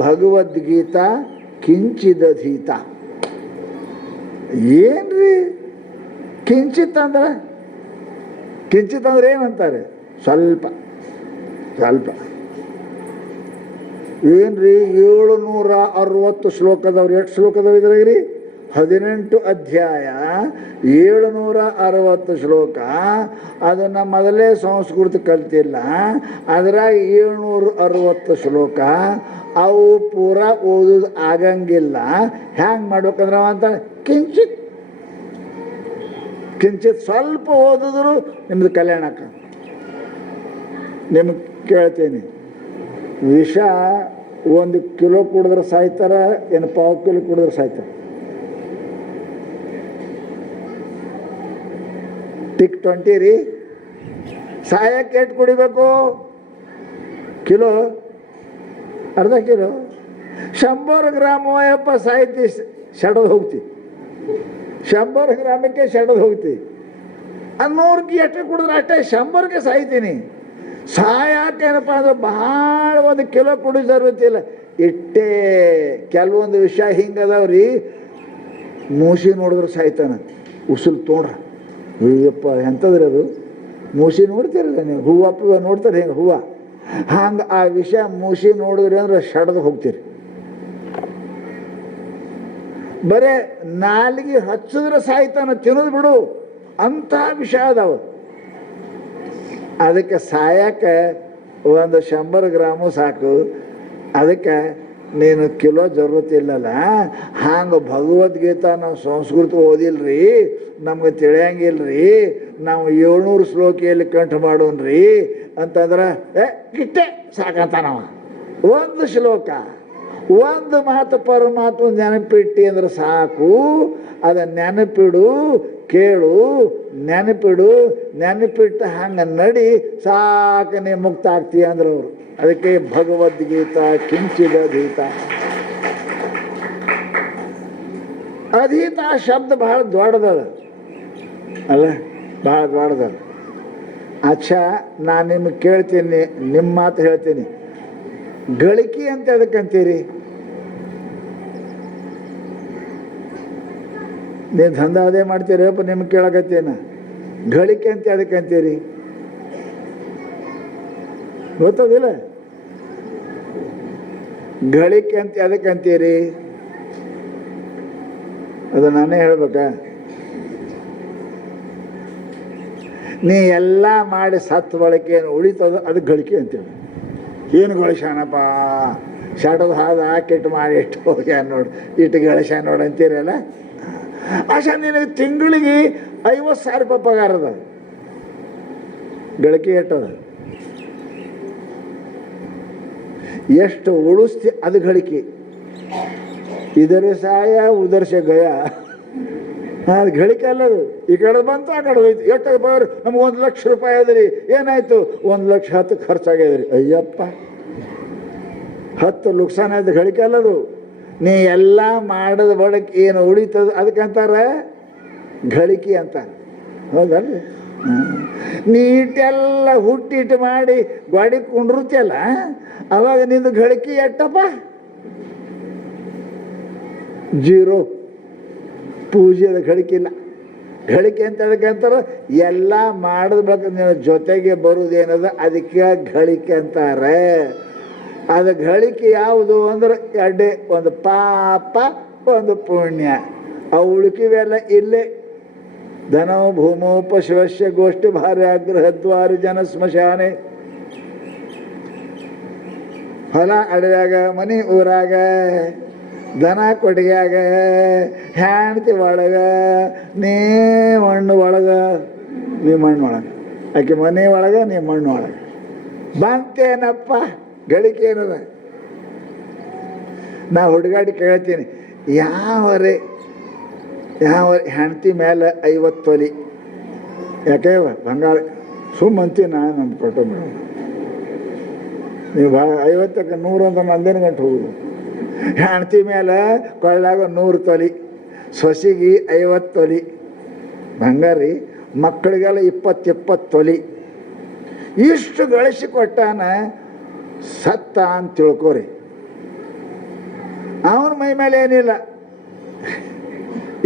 ಭಗವದ್ಗೀತಾ ಕಿಂಚಿದಧೀತ. ಏನ್ರಿ ಕಿಂಚಿತ್ ಅಂದ್ರೆ? ಕಿಂಚಿತ್ ಅಂದ್ರೆ ಏನಂತಾರೆ? ಸ್ವಲ್ಪ ಸ್ವಲ್ಪ. ಏನ್ರಿ 760 ಶ್ಲೋಕದವ್ರು. ಎಷ್ಟು ಶ್ಲೋಕದವ್ರು ಇದ್ರಾಗ್ರಿ? 18 ಅಧ್ಯಾಯ, 760 ಶ್ಲೋಕ. ಅದನ್ನು ಮೊದಲೇ ಸಂಸ್ಕೃತ ಕಲ್ತಿಲ್ಲ, ಅದ್ರಾಗ 760 ಶ್ಲೋಕ. ಅವು ಪೂರ ಓದೋದು ಆಗಂಗಿಲ್ಲ. ಹ್ಯಾಂಗೆ ಮಾಡ್ಬೇಕಂದ್ರೆ ಅಂತ ಕಿಂಚಿತ್ ಕಿಂಚಿತ್ ಸ್ವಲ್ಪ ಓದಿದ್ರು ನಿಮ್ದು ಕಲ್ಯಾಣ ಆಕ. ನಿಮ್ಗೆ ಕೇಳ್ತೀನಿ, ವಿಷ 1 ಕಿಲೋ ಕುಡಿದ್ರೆ ಸಾಯ್ತಾರ ಏನು 1/2 ಕಿಲೋ ಕುಡಿದ್ರೆ ಸಾಯ್ತಾರ? ಟಿಕ್ 20 ರೀ. ಸಾಯಕ್ಕೆ ಎಷ್ಟು ಕುಡಿಬೇಕು? ಕಿಲೋ, ಅರ್ಧ ಕಿಲೋ. 100 ಗ್ರಾಮು ಯಪ್ಪ ಸಾಯ್ತಿ, ಸೆಡದು ಹೋಗ್ತಿ. 100 ಗ್ರಾಮಕ್ಕೆ ಸೆಡದು ಹೋಗ್ತಿ. 100ಕ್ಕೆ ಎಷ್ಟು ಕುಡಿದ್ರೆ ಅಷ್ಟೇ, 100ಕ್ಕೆ ಸಾಯ್ತೀನಿ. ಸಾಯಾಕೇನಪ್ಪ ಅಂದ್ರೆ ಭಾಳ 1 ಕಿಲೋ ಕುಡಿ ಜರುರತಿ ಇಲ್ಲ. ಇಟ್ಟೇ ಕೆಲವೊಂದು ವಿಷಯ ಹಿಂಗದಾವ್ರಿ, ಮೂಸಿ ನೋಡಿದ್ರೆ ಸಾಯ್ತಾನ. ಉಸುಲ್ ತೊಗೊಂಡ್ರ, ಅಯ್ಯಪ್ಪ ಎಂಥದ್ರಿ ಅದು? ಮೂಸಿ ನೋಡ್ತೀರಲ್ಲ ನೀವು, ಹೂವಪ್ಪ ನೋಡ್ತಾರೆ ಹಿಂಗೆ ಹೂವು, ಹಂಗೆ ಆ ವಿಷಯ ಮೂಸಿ ನೋಡಿದ್ರಿ ಅಂದ್ರೆ ಸೆಡದು ಹೋಗ್ತೀರಿ. ಬರೇ ನಾಲಿಗೆ ಹಚ್ಚಿದ್ರೆ ಸಾಯ್ತಾನ, ತಿನ್ನೋದು ಬಿಡು, ಅಂಥ ವಿಷಯ ಅದಾವ. ಅದಕ್ಕೆ ಸಾಯಕ್ಕೆ 100 ಗ್ರಾಮು ಸಾಕು. ಅದಕ್ಕೆ ನೀನು ಕಿಲೋ ಜರುರತಿ ಇಲ್ಲಲ್ಲ. ಹಂಗೆ ಭಗವದ್ಗೀತಾ ನಾವು ಸಂಸ್ಕೃತ ಓದಿಲ್ರಿ, ನಮ್ಗೆ ತಿಳಿಯಂಗಿಲ್ರಿ, ನಾವು 700 ಶ್ಲೋಕಿಯಲ್ಲಿ ಕಂಠ ಮಾಡೋನ್ರಿ ಅಂತಂದ್ರೆ ಇಷ್ಟೇ ಸಾಕಂತ. ನಾವು 1 ಶ್ಲೋಕ 1 ಮಾತು ಪರಮಾತ್ಮ ನೆನಪಿಟ್ಟಿ ಅಂದ್ರೆ ಸಾಕು. ಅದನ್ನು ನೆನಪಿಡು, ಕೇಳು, ನೆನಪಿಡು, ನೆನಪಿಟ್ಟು ಹಂಗೆ ನಡಿ, ಸಾಕು ನೀ ಮುಕ್ತ ಆಗ್ತೀಯ ಅಂದ್ರೆ ಅವರು. ಅದಕ್ಕೆ ಭಗವದ್ಗೀತಾ ಕಿಂಚಿದ ಅಧೀತ. ಅಧೀತ ಶಬ್ದ ಭಾಳ ದೊಡ್ಡದದ ಅಲ್ಲ, ಭಾಳ ದೊಡ್ಡದದ. ಅಚ್ಚಾ, ನಾನು ನಿಮಗೆ ಕೇಳ್ತೀನಿ, ನಿಮ್ಮ ಮಾತು ಹೇಳ್ತೀನಿ. ಗಳಿಕೆ ಅಂತ ಅದಕ್ಕಂತೀರಿ? ನೀವು ದಂಧ ಅದೇ ಮಾಡ್ತೀರಪ್ಪ, ನಿಮ್ಗೆ ಕೇಳಕತ್ತೇನ. ಗಳಿಕೆ ಅಂತ ಅದಕ್ಕಂತೀರಿ? ಗೊತ್ತದಿಲ್ಲ? ಗಳಿಕೆ ಅಂತ ಅದಕ್ಕಂತೀರಿ? ಅದು ನಾನೇ ಹೇಳ್ಬೇಕಾ? ನೀ ಎಲ್ಲ ಮಾಡಿ ಸತ್ತು ಬಳಕೆ ಏನು ಉಳಿತದ, ಅದು ಗಳಿಕೆ ಅಂತೇಳಿ. ಏನು ಗಳಿಸ್ಯಾನಪ್ಪ, ಶಾಟದ ಹಾದು ಹಾಕಿಟ್ಟು ಮಾಡಿ ಇಟ್ಟು ಹೋಗ್ಯ ನೋಡಿ, ಇಟ್ಟು ಗಳಿಸ್ಯ ನೋಡಿ ಅಂತೀರಲ್ಲ. ಆಶಾ ನಿನಗೆ ತಿಂಗಳಿಗೆ 50,000 ರೂಪಾಯಿ ಪಗಾರ ಅದ, ಗಳಿಕೆ ಎಟ್ಟದ? ಎಷ್ಟು ಉಳಿಸ್ತಿ ಅದು ಗಳಿಕೆ. ಇದರ ಸಾಯ ಉದರ್ಸೆ ಗಯ, ಅದು ಗಳಿಕೆ ಅಲ್ಲದು. ಈ ಕಡೆ ಬಂತು, ಆ ಕಡೆ ಹೋಯ್ತು. ಎಷ್ಟು ಬರೋರು ನಮ್ಗೆ 1 ಲಕ್ಷ ರೂಪಾಯಿ ಅದ್ರಿ, ಏನಾಯ್ತು? 1,10,000 ಖರ್ಚಾಗ್ಯದ್ರಿ. ಅಯ್ಯಪ್ಪ, 10 ಲುಕ್ಸಾನ ಆಯ್ತು, ಗಳಿಕೆ ಅಲ್ಲದು. ನೀ ಎಲ್ಲ ಮಾಡಿದ ಬಳಿಕ ಏನು ಉಳಿತದ ಅದಕ್ಕಂತಾರ ಗಳಿಕೆ ಅಂತ, ಹೌದಲ್ರಿ? ನೀಟೆಲ್ಲ ಹುಟ್ಟಿಟ್ಟು ಮಾಡಿ ಗಾಡಿ ಕುಂಡಿರುತ್ತಲ್ಲ, ಅವಾಗ ನಿಂದು ಗಳಿಕೆ ಎಟ್ಟಪ್ಪ? 0. ಪೂಜೆದ ಗಳಿಕೆ ಇಲ್ಲ. ಗಳಿಕೆ ಅಂತ ಅದಕ್ಕಂತಾರ ಎಲ್ಲ ಮಾಡಿದ್ಬೇಕು ನೀನು ಜೊತೆಗೆ ಬರುವುದೇನದ, ಅದಕ್ಕೆ ಗಳಿಕೆ ಅಂತಾರೆ. ಅದು ಗಳಿಕೆ ಯಾವುದು ಅಂದ್ರೆ ಎರಡೇ, ಒಂದು ಪಾಪ, ಒಂದು ಪುಣ್ಯ. ಅವು ಉಳುಕಿವೆಲ್ಲ ಇಲ್ಲೇ. ಧನೋ ಭೂಮೋ ಪಶುವಶ್ಯ ಗೋಷ್ಠಿ ಭಾರ್ಯ ಗೃಹದ್ವಾರಿ ಜನ ಸ್ಮಶಾನೆ. ಹೊಲ ಅಡವ್ಯಾಗ, ಮನೆ ಊರಾಗ, ದನ ಕೊಟ್ಟಿಗ್ಯಾಗ, ಹೆಂಡತಿ ಒಳಗ, ನೀ ಮಣ್ಣು ಒಳಗ, ನೀ ಮಣ್ಣು ಒಳಗೆ, ಆಕೆ ಮನೆ ಒಳಗ, ನೀ ಮಣ್ಣು ಒಳಗೆ. ಬಂತೇನಪ್ಪ ಗಳಿಕೆ ಏನದ? ನಾ ಹುಡುಗಾಡಿ ಕೇಳ್ತೀನಿ, ಯಾವ ಹೆಂಡತಿ ಮೇಲೆ 50 ತೊಲಿ ಯಾಕೆ ಬಂಗಾರ ಸುಮ್ಮಂತಿ ನಾನು ನಮ್ಮ ಕೊಟ್ಟು ಮೇಡಮ್, ನೀವು 50ಕ್ಕೆ 100 ಅಂತ ನಂದೇನು ಗಂಟು ಹೋಗುದು. ಹೆಂಡತಿ ಮೇಲೆ ಕೊಳ್ಳಾಗ 100 ತೊಲಿ, ಸೊಸಿಗೆ 50 ತೊಲಿ ಬಂಗಾರಿ, ಮಕ್ಕಳಿಗೆಲ್ಲ 20 ತೊಲಿ. ಇಷ್ಟು ಗಳಿಸಿ ಕೊಟ್ಟಾನ, ಸತ್ತ ಅಂತ ತಿಳ್ಕೊರಿ. ಅವನ ಮೈ ಮೇಲೆ ಏನಿಲ್ಲ.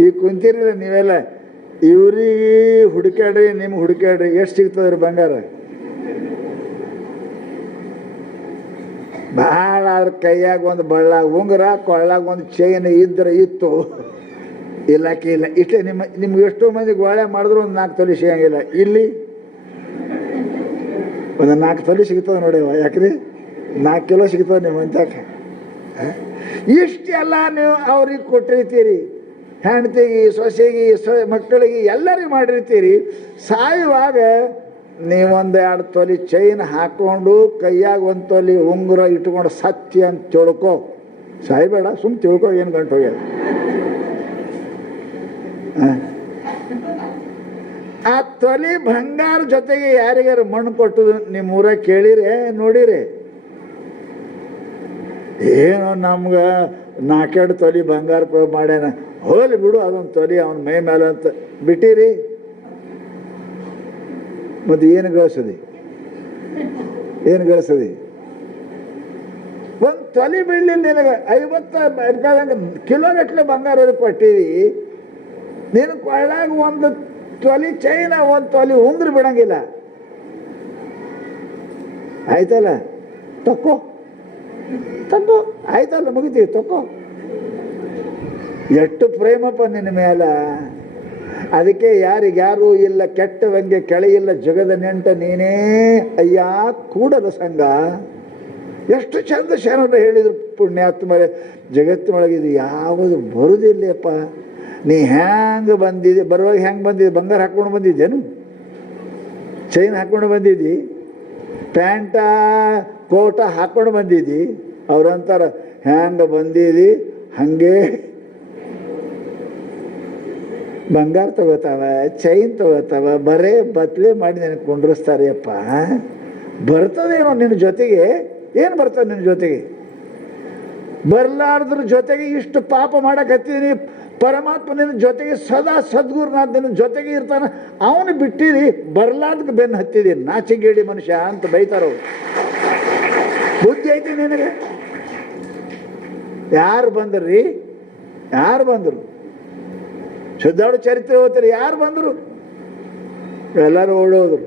ಈಗ ಕುಂತಿರಲಿಲ್ಲ ನೀವೆಲ್ಲ, ಇವ್ರಿಗೆ ಹುಡುಕಾಡ್ರಿ, ನಿಮ್ಗೆ ಹುಡುಕಾಡ್ರಿ, ಎಷ್ಟು ಸಿಗ್ತದ್ರಿ ಬಂಗಾರ? ಭಾಳ ಅದ್ರ ಕೈಯಾಗ ಒಂದು ಬಳ್ಳಾಗ ಉಂಗುರ, ಕೊಳ್ಳಾಗ ಒಂದು ಚೈನ್ ಇದ್ರೆ ಇತ್ತು, ಇಲ್ಲಕ್ಕೆ ಇಲ್ಲ. ಇಷ್ಟೇ. ನಿಮ್ಗೆ ಎಷ್ಟೋ ಮಂದಿ ಗೋಳೆ ಮಾಡಿದ್ರು ಒಂದು 4 ತೊಲಿ ಸಿಗಂಗಿಲ್ಲ. ಇಲ್ಲಿ ಒಂದು 4 ತೊಲಿ ಸಿಗ್ತದೆ ನೋಡಿ. ಯಾಕ್ರಿ 4 ಕಿಲೋ ಸಿಗ್ತದೆ ನಿಮ್ಮ ಅಂತ್ಯಾಕೆ? ಇಷ್ಟೆಲ್ಲ ನೀವು ಅವ್ರಿಗೆ ಕೊಟ್ಟಿರ್ತೀರಿ. ಹೆಂಡತಿಗೆ, ಸೊಸೆಗೆ, ಮಕ್ಕಳಿಗೆ ಎಲ್ಲರಿಗೂ ಮಾಡಿರ್ತೀರಿ. ಸಾಯುವಾಗ ನೀವೊಂದು 2 ತೊಲಿ ಚೈನ್ ಹಾಕ್ಕೊಂಡು ಕೈಯಾಗ 1 ತೊಲಿ ಉಂಗುರ ಇಟ್ಕೊಂಡು ಸತ್ಯ ಅಂತ ತಿಳ್ಕೊ. ಸಾಯ್ಬೇಡ, ಸುಮ್ ತಿಳ್ಕೊ, ಏನು ಗಂಟು ಹೋಗ್ಯದ. ಆ ತೊಲಿ ಬಂಗಾರ ಜೊತೆಗೆ ಯಾರಿಗಾರು ಮಣ್ಣು ಕೊಟ್ಟದು ನಿಮ್ಮ ಊರಾಗ ಕೇಳಿರೆ ನೋಡಿರಿ? ಏನೋ ನಮ್ಗೆ 4 ತೊಲಿ ಬಂಗಾರ ಮಾಡ್ಯಾನ, ಹೋಲಿ ಬಿಡು ಅದೊಂದು ತೊಲಿ ಅವನ ಮೈ ಮೇಲೆ ಅಂತ ಬಿಟ್ಟಿರಿ. ಮತ್ತೆ ಏನು ಗಳಿಸದಿ? ಏನು ಗಳಿಸದಿ? 1 ತೊಲಿ ಬೀಳಲಿಲ್ಲ ನಿನಗೆ, 50 ರೂಪಾಯಿ ಕಿಲೋಗಟ್ಟಲೆ ಬಂಗಾರ ಕೊಟ್ಟಿವಿ. ನೀನು ಕೊಳ್ಳಾಗ 1 ತೊಲಿ ಚೈನ, 1 ತೊಲಿ ಉಂಗ್ರು ಬಿಡಂಗಿಲ್ಲ. ಆಯ್ತಲ್ಲ, ತಕ್ಕೋ ಆಯ್ತಲ್ಲ, ಮುಗಿತೀವಿ, ತಕ್ಕೋ. ಎಷ್ಟು ಪ್ರೇಮಪ್ಪ ನಿನ್ನ ಮೇಲ. ಅದಕ್ಕೆ ಯಾರಿಗ್ಯಾರೂ ಇಲ್ಲ, ಕೆಟ್ಟವಂಗೆ ಕೆಳೆಯಿಲ್ಲ, ಜಗದ ನೆಂಟ ನೀನೇ ಅಯ್ಯ ಕೂಡಲ ಸಂಘ. ಎಷ್ಟು ಚಂದ ಶರಣರು ಹೇಳಿದ್ರು ಪುಣ್ಯಾತ್ಮರೇ. ಜಗತ್ತಿನೊಳಗಿದು ಯಾವುದು ಬರುದಿಲ್ಲಪ್ಪ. ನೀ ಹ್ಯಾಂಗ ಬಂದಿದ್ದೆ, ಬರುವಾಗ ಹೆಂಗೆ ಬಂದಿದ್ದೆ? ಬಂಗಾರ ಹಾಕ್ಕೊಂಡು ಬಂದಿದ್ದೇನು? ಚೈನ್ ಹಾಕ್ಕೊಂಡು ಬಂದಿದ್ದಿ? ಪ್ಯಾಂಟ ಕೋಟ ಹಾಕ್ಕೊಂಡು ಬಂದಿದ್ದಿ? ಅವ್ರಂತಾರ ಹ್ಯಾಂಗ ಬಂದಿದ್ದಿ ಹಂಗೆ ಬಂಗಾರ ತಗೋತಾವ, ಚೈನ್ ತಗೋತಾವ, ಬರೇ ಬತ್ಲೆ ಮಾಡಿ ನನಗೆ ಕುಂಡ್ರಿಸ್ತಾರೆ. ಅಪ್ಪ ಬರ್ತದೇನೋ ನಿನ್ನ ಜೊತೆಗೆ? ಏನು ಬರ್ತದೆ ನಿನ್ನ ಜೊತೆಗೆ? ಬರ್ಲಾರ್ದ್ರ ಜೊತೆಗೆ ಇಷ್ಟು ಪಾಪ ಮಾಡಕ್ಕೆ ಹತ್ತಿದೀನಿ. ಪರಮಾತ್ಮ ನಿನ್ನ ಜೊತೆಗೆ ಸದಾ ಸದ್ಗುರುನಾಥ್ ನಿನ್ನ ಜೊತೆಗೆ ಇರ್ತಾನೆ, ಅವನು ಬಿಟ್ಟಿರಿ, ಬರ್ಲಾರ್ದಕ್ಕೆ ಬೆನ್ನು ಹತ್ತಿದೀನಿ, ನಾಚಿಗೇಡಿ ಮನುಷ್ಯ ಅಂತ ಬೈತಾರೋ. ಬುದ್ಧಿ ಐತಿ ನಿನಗೆ? ಯಾರು ಬಂದ್ರಿ? ಯಾರು ಬಂದರು? ಶುದ್ಧಾಡು ಚರಿತ್ರೆ ಓದ್ತಾರೆ, ಯಾರು ಬಂದರು? ಎಲ್ಲರೂ ಓಡೋದ್ರು.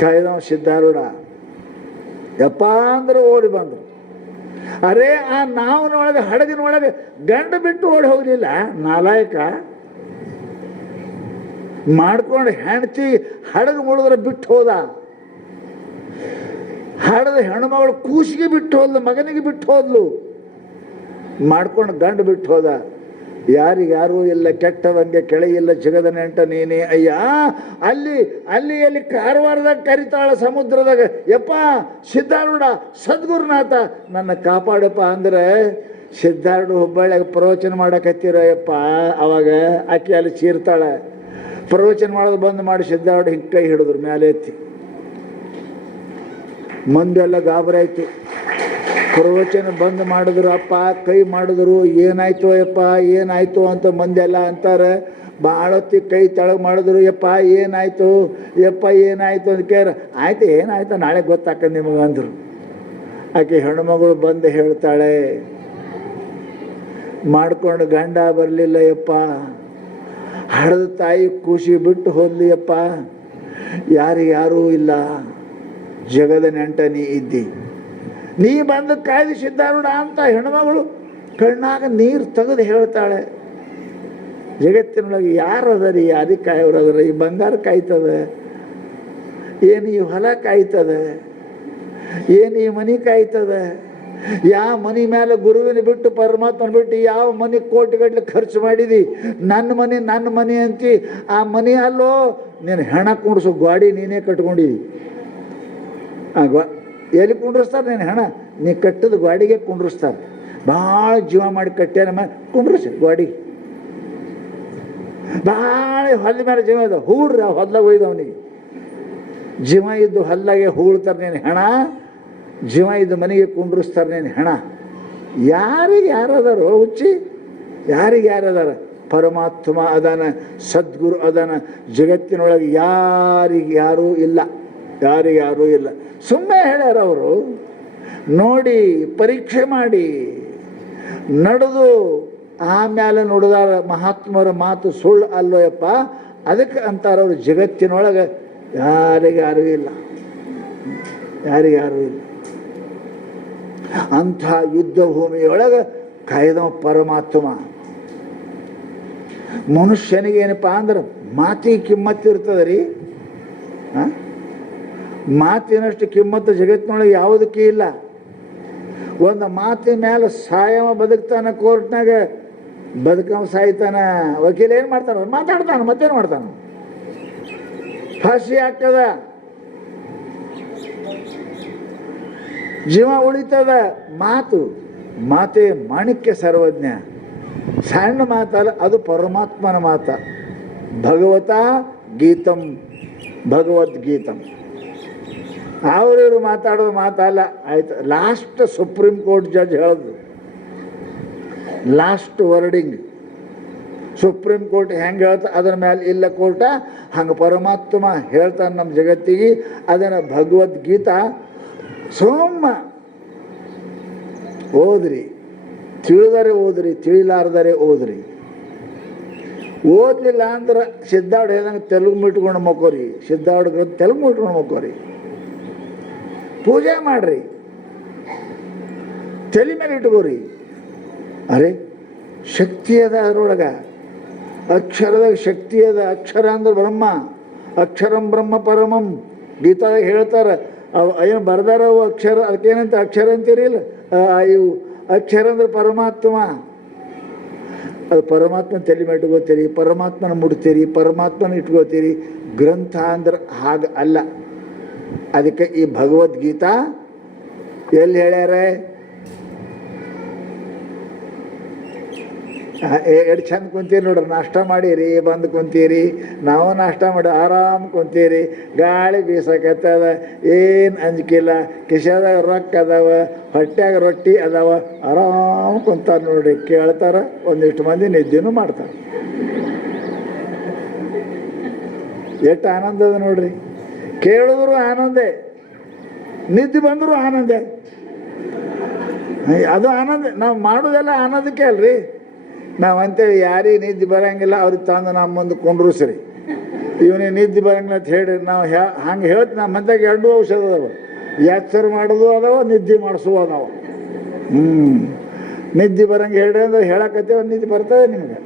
ಕಾಯ್ದವ ಸಿದ್ಧಾರೂಢ ಯಪ್ಪ ಅಂದ್ರೆ ಓಡಿ ಬಂದರು. ಅರೇ ಆ ನಾವನೊಳಗೆ ಹಡಗಿನೊಳಗೆ ಗಂಡು ಬಿಟ್ಟು ಓಡಿ ಹೋಗಲಿಲ್ಲ, ನಾಲಾಯಕ ಮಾಡ್ಕೊಂಡು ಹೆಂಡತಿ ಹಡಗು ಮುಳಿದ್ರೆ ಬಿಟ್ಟು ಹೋದ. ಹಡದ ಹೆಣ್ಮಗಳು ಕೂಸಿಗೆ ಬಿಟ್ಟು ಹೋದ್ಲು, ಮಗನಿಗೆ ಬಿಟ್ಟು ಹೋದ್ಲು, ಮಾಡ್ಕೊಂಡು ಗಂಡು ಬಿಟ್ಟು ಹೋದ. ಯಾರಿಗ್ಯಾರೂ ಇಲ್ಲ, ಕೆಟ್ಟವಂಗೆ ಕೆಳೆಯಿಲ್ಲ, ಜಗದ ನೆಂಟ ನೀನೇ ಅಯ್ಯ. ಅಲ್ಲಿ ಕಾರವಾರದಾಗ ಕರಿತಾಳ, ಸಮುದ್ರದಾಗ, ಯಪ್ಪ ಸಿದ್ಧಾರೂಢ ಸದ್ಗುರುನಾಥ ನನ್ನ ಕಾಪಾಡಪ್ಪ ಅಂದ್ರೆ ಸಿದ್ಧಾರೂಢ ಹುಬ್ಬಳ್ಳಿಯಾಗ ಪ್ರವಚನ ಮಾಡಕತ್ತೀರ ಯಪ್ಪ. ಅವಾಗ ಆಕೆ ಅಲ್ಲಿ ಚೀರ್ತಾಳೆ. ಪ್ರವಚನ ಮಾಡೋದು ಬಂದು ಮಾಡಿ ಸಿದ್ಧಾರೂಢ ಹಿಂಗೆ ಕೈ ಹಿಡಿದ್ರು ಮೇಲೆ ಎತ್ತಿ. ಮಂದೆಲ್ಲ ಗಾಬರಿ ಆಯ್ತು. ಪ್ರವಚನ ಬಂದ್ ಮಾಡಿದ್ರು, ಅಪ್ಪ ಕೈ ಮಾಡಿದ್ರು, ಏನಾಯ್ತು ಯಪ್ಪ ಏನಾಯ್ತು ಅಂತ ಮಂದೆಲ್ಲ ಅಂತಾರೆ. ಭಾಳ ಹೊತ್ತಿ ಕೈ ತೆಳಗೆ ಮಾಡಿದ್ರು, ಯಪ್ಪ ಏನಾಯ್ತು ಯಪ್ಪ ಏನಾಯ್ತು ಅಂತ ಕೇಳ. ಆಯ್ತು ಏನಾಯ್ತು ನಾಳೆ ಗೊತ್ತಾಕ ನಿಮಗೆ ಅಂದರು. ಆಕೆ ಹೆಣ್ಮಗಳು ಬಂದು ಹೇಳ್ತಾಳೆ, ಮಾಡ್ಕೊಂಡು ಗಂಡ ಬರಲಿಲ್ಲ ಯಪ್ಪ, ಹಡದ ತಾಯಿ ಖುಷಿ ಬಿಟ್ಟು ಹೋದ್ಲಿ ಯಪ್ಪ, ಯಾರಿಗ್ಯಾರೂ ಇಲ್ಲ, ಜಗದ ನೆಂಟ ನೀ ಇದ್ದಿ, ನೀ ಬಂದು ಕಾಯ್ದು ಸಿದ್ಧಾರೂಢ ಅಂತ ಹೆಣ್ಮಗಳು ಕಣ್ಣಾಗ ನೀರು ತೆಗೆದು ಹೇಳ್ತಾಳೆ. ಜಗತ್ತಿನೊಳಗೆ ಯಾರದರಿ? ಯಾರಿಗೆ ಕಾಯೋರದರ? ಈ ಬಂಗಾರ ಕಾಯ್ತದೆ ಏನು? ಈ ಹೊಲ ಕಾಯ್ತದೆ ಏನು? ಈ ಮನೆ ಕಾಯ್ತದೆ? ಯಾವ ಮನೆ ಮೇಲೆ ಗುರುವಿನ ಬಿಟ್ಟು ಪರಮಾತ್ಮನ ಬಿಟ್ಟು ಯಾವ ಮನೆ ಕೋಟಿಗಟ್ಟಲೆ ಖರ್ಚು ಮಾಡಿದಿ? ನನ್ನ ಮನೆ ಅಂತಿ. ಆ ಮನೆ ಅಲ್ಲೋ ನೀನು ಹೆಣ ಕುಂಡ್ಸು ಗಾಡಿ ನೀನೇ ಕಟ್ಕೊಂಡಿದಿ. ಎಲ್ಲಿ ಕುಂಡ್ರಿಸ್ತಾರೆ ನೀನು ಹೆಣ? ನೀ ಕಟ್ಟದ ಗಾಡಿಗೆ ಕುಂಡ್ರಿಸ್ತಾರೆ. ಭಾಳ ಜೀವ ಮಾಡಿ ಕಟ್ಟ್ಯಾನ ಕುಂಡ್ರಿಸಿ ಗಾಡಿ. ಭಾಳ ಹೊಲ ಮೇಲೆ ಜೀವ ಇದ್ದಾವೆ, ಹೂಡ್ರಿ ಆ ಹೊಲ್ದಾಗ ಒಯ್ದು ಅವನಿಗೆ. ಜೀವ ಇದ್ದು ಹೊಲ್ದಾಗೆ ಹೂಳ್ತಾರೆ ನೀನು ಹೆಣ, ಜೀವ ಇದ್ದು ಮನೆಗೆ ಕುಂಡ್ರಿಸ್ತಾರೆ ನೀನು ಹೆಣ. ಯಾರಿಗೆ ಯಾರದಾರೋ ಹುಚ್ಚಿ? ಯಾರಿಗೆ ಯಾರದಾರ? ಪರಮಾತ್ಮ ಅದಾನ, ಸದ್ಗುರು ಅದಾನ. ಜಗತ್ತಿನೊಳಗೆ ಯಾರಿಗ್ಯಾರೂ ಇಲ್ಲ, ಯಾರಿಗ್ಯಾರೂ ಇಲ್ಲ. ಸುಮ್ಮನೆ ಹೇಳ್ಯಾರ ಅವರು. ನೋಡಿ ಪರೀಕ್ಷೆ ಮಾಡಿ ನಡೆದು ಆಮೇಲೆ ನೋಡಿದಾರ. ಮಹಾತ್ಮರ ಮಾತು ಸುಳ್ಳು ಅಲ್ಲೋಯಪ್ಪ. ಅದಕ್ಕೆ ಅಂತಾರವ್ರು ಜಗತ್ತಿನೊಳಗೆ ಯಾರಿಗ್ಯಾರೂ ಇಲ್ಲ, ಯಾರಿಗ್ಯಾರೂ ಇಲ್ಲ. ಅಂಥ ಯುದ್ಧ ಭೂಮಿಯೊಳಗೆ ಕಾಯ್ದವ ಪರಮಾತ್ಮ. ಮನುಷ್ಯನಿಗೆ ಏನಪ್ಪ ಅಂದ್ರೆ ಮಾತಿಗೆ ಕಿಮ್ಮತ್ತಿರ್ತದೆ ರೀ. ಮಾತಿನಷ್ಟು ಕಿಮ್ಮತ್ತು ಜಗತ್ತಿನೊಳಗೆ ಯಾವುದಕ್ಕೆ ಇಲ್ಲ. ಒಂದು ಮಾತಿನ ಮೇಲೆ ಸಾಯವ ಬದುಕ್ತಾನ ಕೋರ್ಟ್ನಾಗ, ಬದುಕವ ಸಾಯ್ತಾನ. ವಕೀಲ ಏನು ಮಾಡ್ತಾನ? ಮಾತಾಡ್ತಾನ, ಮತ್ತೇನು ಮಾಡ್ತಾನ? ಫಾಸಿ ಆಗ್ತದ, ಜೀವ ಉಳಿತದ. ಮಾತೇ ಮಾಣಿಕ್ಯ ಸರ್ವಜ್ಞ. ಸಣ್ಣ ಮಾತಲ್ಲ, ಅದು ಪರಮಾತ್ಮನ ಮಾತ. ಭಗವತ ಗೀತಂ, ಭಗವದ್ಗೀತಂ. ಅವ್ರಿವ್ರು ಮಾತಾಡೋದು ಮಾತಲ್ಲ. ಆಯ್ತು, ಲಾಸ್ಟ್ ಸುಪ್ರೀಂ ಕೋರ್ಟ್ ಜಡ್ಜ್ ಹೇಳೋದು, ಲಾಸ್ಟ್ ವರ್ಡಿಂಗ್. ಸುಪ್ರೀಂ ಕೋರ್ಟ್ ಹೆಂಗೆ ಹೇಳ್ತಾ ಅದ್ರ ಮೇಲೆ ಇಲ್ಲ ಕೋರ್ಟ, ಹಂಗೆ ಪರಮಾತ್ಮ ಹೇಳ್ತಾನೆ ನಮ್ಮ ಜಗತ್ತಿಗೆ. ಅದನ್ನು ಭಗವದ್ಗೀತಾ ಸೋಮ ಓದ್ರಿ, ತಿಳಿದರೆ ಓದ್ರಿ, ತಿಳಿಲಾರ್ದರೆ ಓದ್ರಿ. ಓದಲಿಲ್ಲ ಅಂದ್ರೆ ಸಿದ್ಧಾರ್ಡ್ ಹೇಳ್ದಂಗೆ ತೆಲುಗು ಮುಟ್ಕೊಂಡು ಮಕ್ಕೋರಿ, ಸಿದ್ಧಾರ್ಡ್ ತೆಲುಗು ಮುಟ್ಕೊಂಡು ಮಕ್ಕೋರಿ. ಪೂಜೆ ಮಾಡ್ರಿ, ತಲೆ ಮೇಲೆ ಇಟ್ಕೋರಿ. ಅರೆ ಶಕ್ತಿ ಅದ ಅದರೊಳಗೆ, ಅಕ್ಷರದಾಗ ಶಕ್ತಿ ಅದ. ಅಕ್ಷರ ಅಂದ್ರೆ ಬ್ರಹ್ಮ, ಅಕ್ಷರಂ ಬ್ರಹ್ಮ ಪರಮಂ ಗೀತಾದಾಗ ಹೇಳ್ತಾರೆ. ಅವು ಏನು ಬರ್ದಾರ ಅವು ಅಕ್ಷರ, ಅದಕ್ಕೇನಂತ ಅಕ್ಷರ ಅಂತೀರಿ ಇಲ್ಲ, ಇವು ಅಕ್ಷರ ಅಂದ್ರೆ ಪರಮಾತ್ಮ. ಅದು ಪರಮಾತ್ಮನ ತಲೆ ಮೇಲೆ ಇಟ್ಕೋತೀರಿ, ಪರಮಾತ್ಮನ ಮುಡ್ತೀರಿ, ಪರಮಾತ್ಮನ ಇಟ್ಕೋತೀರಿ. ಗ್ರಂಥ ಅಂದ್ರೆ ಹಾಗೆ ಅಲ್ಲ. ಅದಕ್ಕೆ ಈ ಭಗವದ್ಗೀತಾ ಎಲ್ಲಿ ಹೇಳ್ಯಾರ? ಎಷ್ಟು ಚಂದ ಕುಂತೀರಿ ನೋಡ್ರಿ. ನಾಷ್ಟ ಮಾಡಿರಿ, ಬಂದು ಕುಂತೀರಿ. ನಾವು ನಾಷ್ಟ ಮಾಡಿ ಆರಾಮ್ ಕುಂತೀರಿ. ಗಾಳಿ ಬೀಸಕತ್ತದ, ಏನು ಅಂಜಿಕಿಲ್ಲ. ಕಿಶೆದಾಗ ರೊಕ್ಕ ಅದಾವ, ಹೊಟ್ಯಾಗ ರೊಟ್ಟಿ ಅದಾವ. ಆರಾಮ್ ಕುಂತಾರ ನೋಡ್ರಿ, ಕೇಳ್ತಾರ. ಒಂದಿಷ್ಟು ಮಂದಿ ನಿದ್ದೆನೂ ಮಾಡ್ತಾರೆ. ಎಷ್ಟು ಆನಂದ ಅದ ನೋಡ್ರಿ. ಕೇಳಿದ್ರು ಆನಂದೇ, ನಿದ್ದೆ ಬಂದರೂ ಆನಂದೇ. ಅದು ಆನಂದ. ನಾವು ಮಾಡೋದೆಲ್ಲ ಆನಂದಕ್ಕೆ ಅಲ್ರಿ. ನಾವು ಅಂತೇಳಿ ಯಾರಿಗೆ ನಿದ್ದೆ ಬರೋಂಗಿಲ್ಲ ಅವ್ರಿಗೆ ತಂದು ನಮ್ಮ ಮುಂದೆ ಕೊಂಡ್ರು ಸರಿ. ಇವನಿಗೆ ನಿದ್ದೆ ಬರೋಂಗಿಲ್ಲ ಅಂತ ಹೇಳಿ ನಾವು ಹಂಗೆ ಹೇಳ್ತೀವಿ. ನಮ್ಮ ಮಂದಾಗ 2 ಔಷಧ ಅದಾವ, ಎಚ್ಚರ ಮಾಡೋದು ಅದಾವ, ನಿದ್ದೆ ಮಾಡಿಸುವ ಅದಾವ. ನಿದ್ದೆ ಬರಂಗೆ ಹೇಳ್ರಿ ಅಂದ್ರೆ ಹೇಳಕತ್ತೇವ, ನಿದ್ದೆ ಬರ್ತವೆ ನಿಮ್ಗೆ.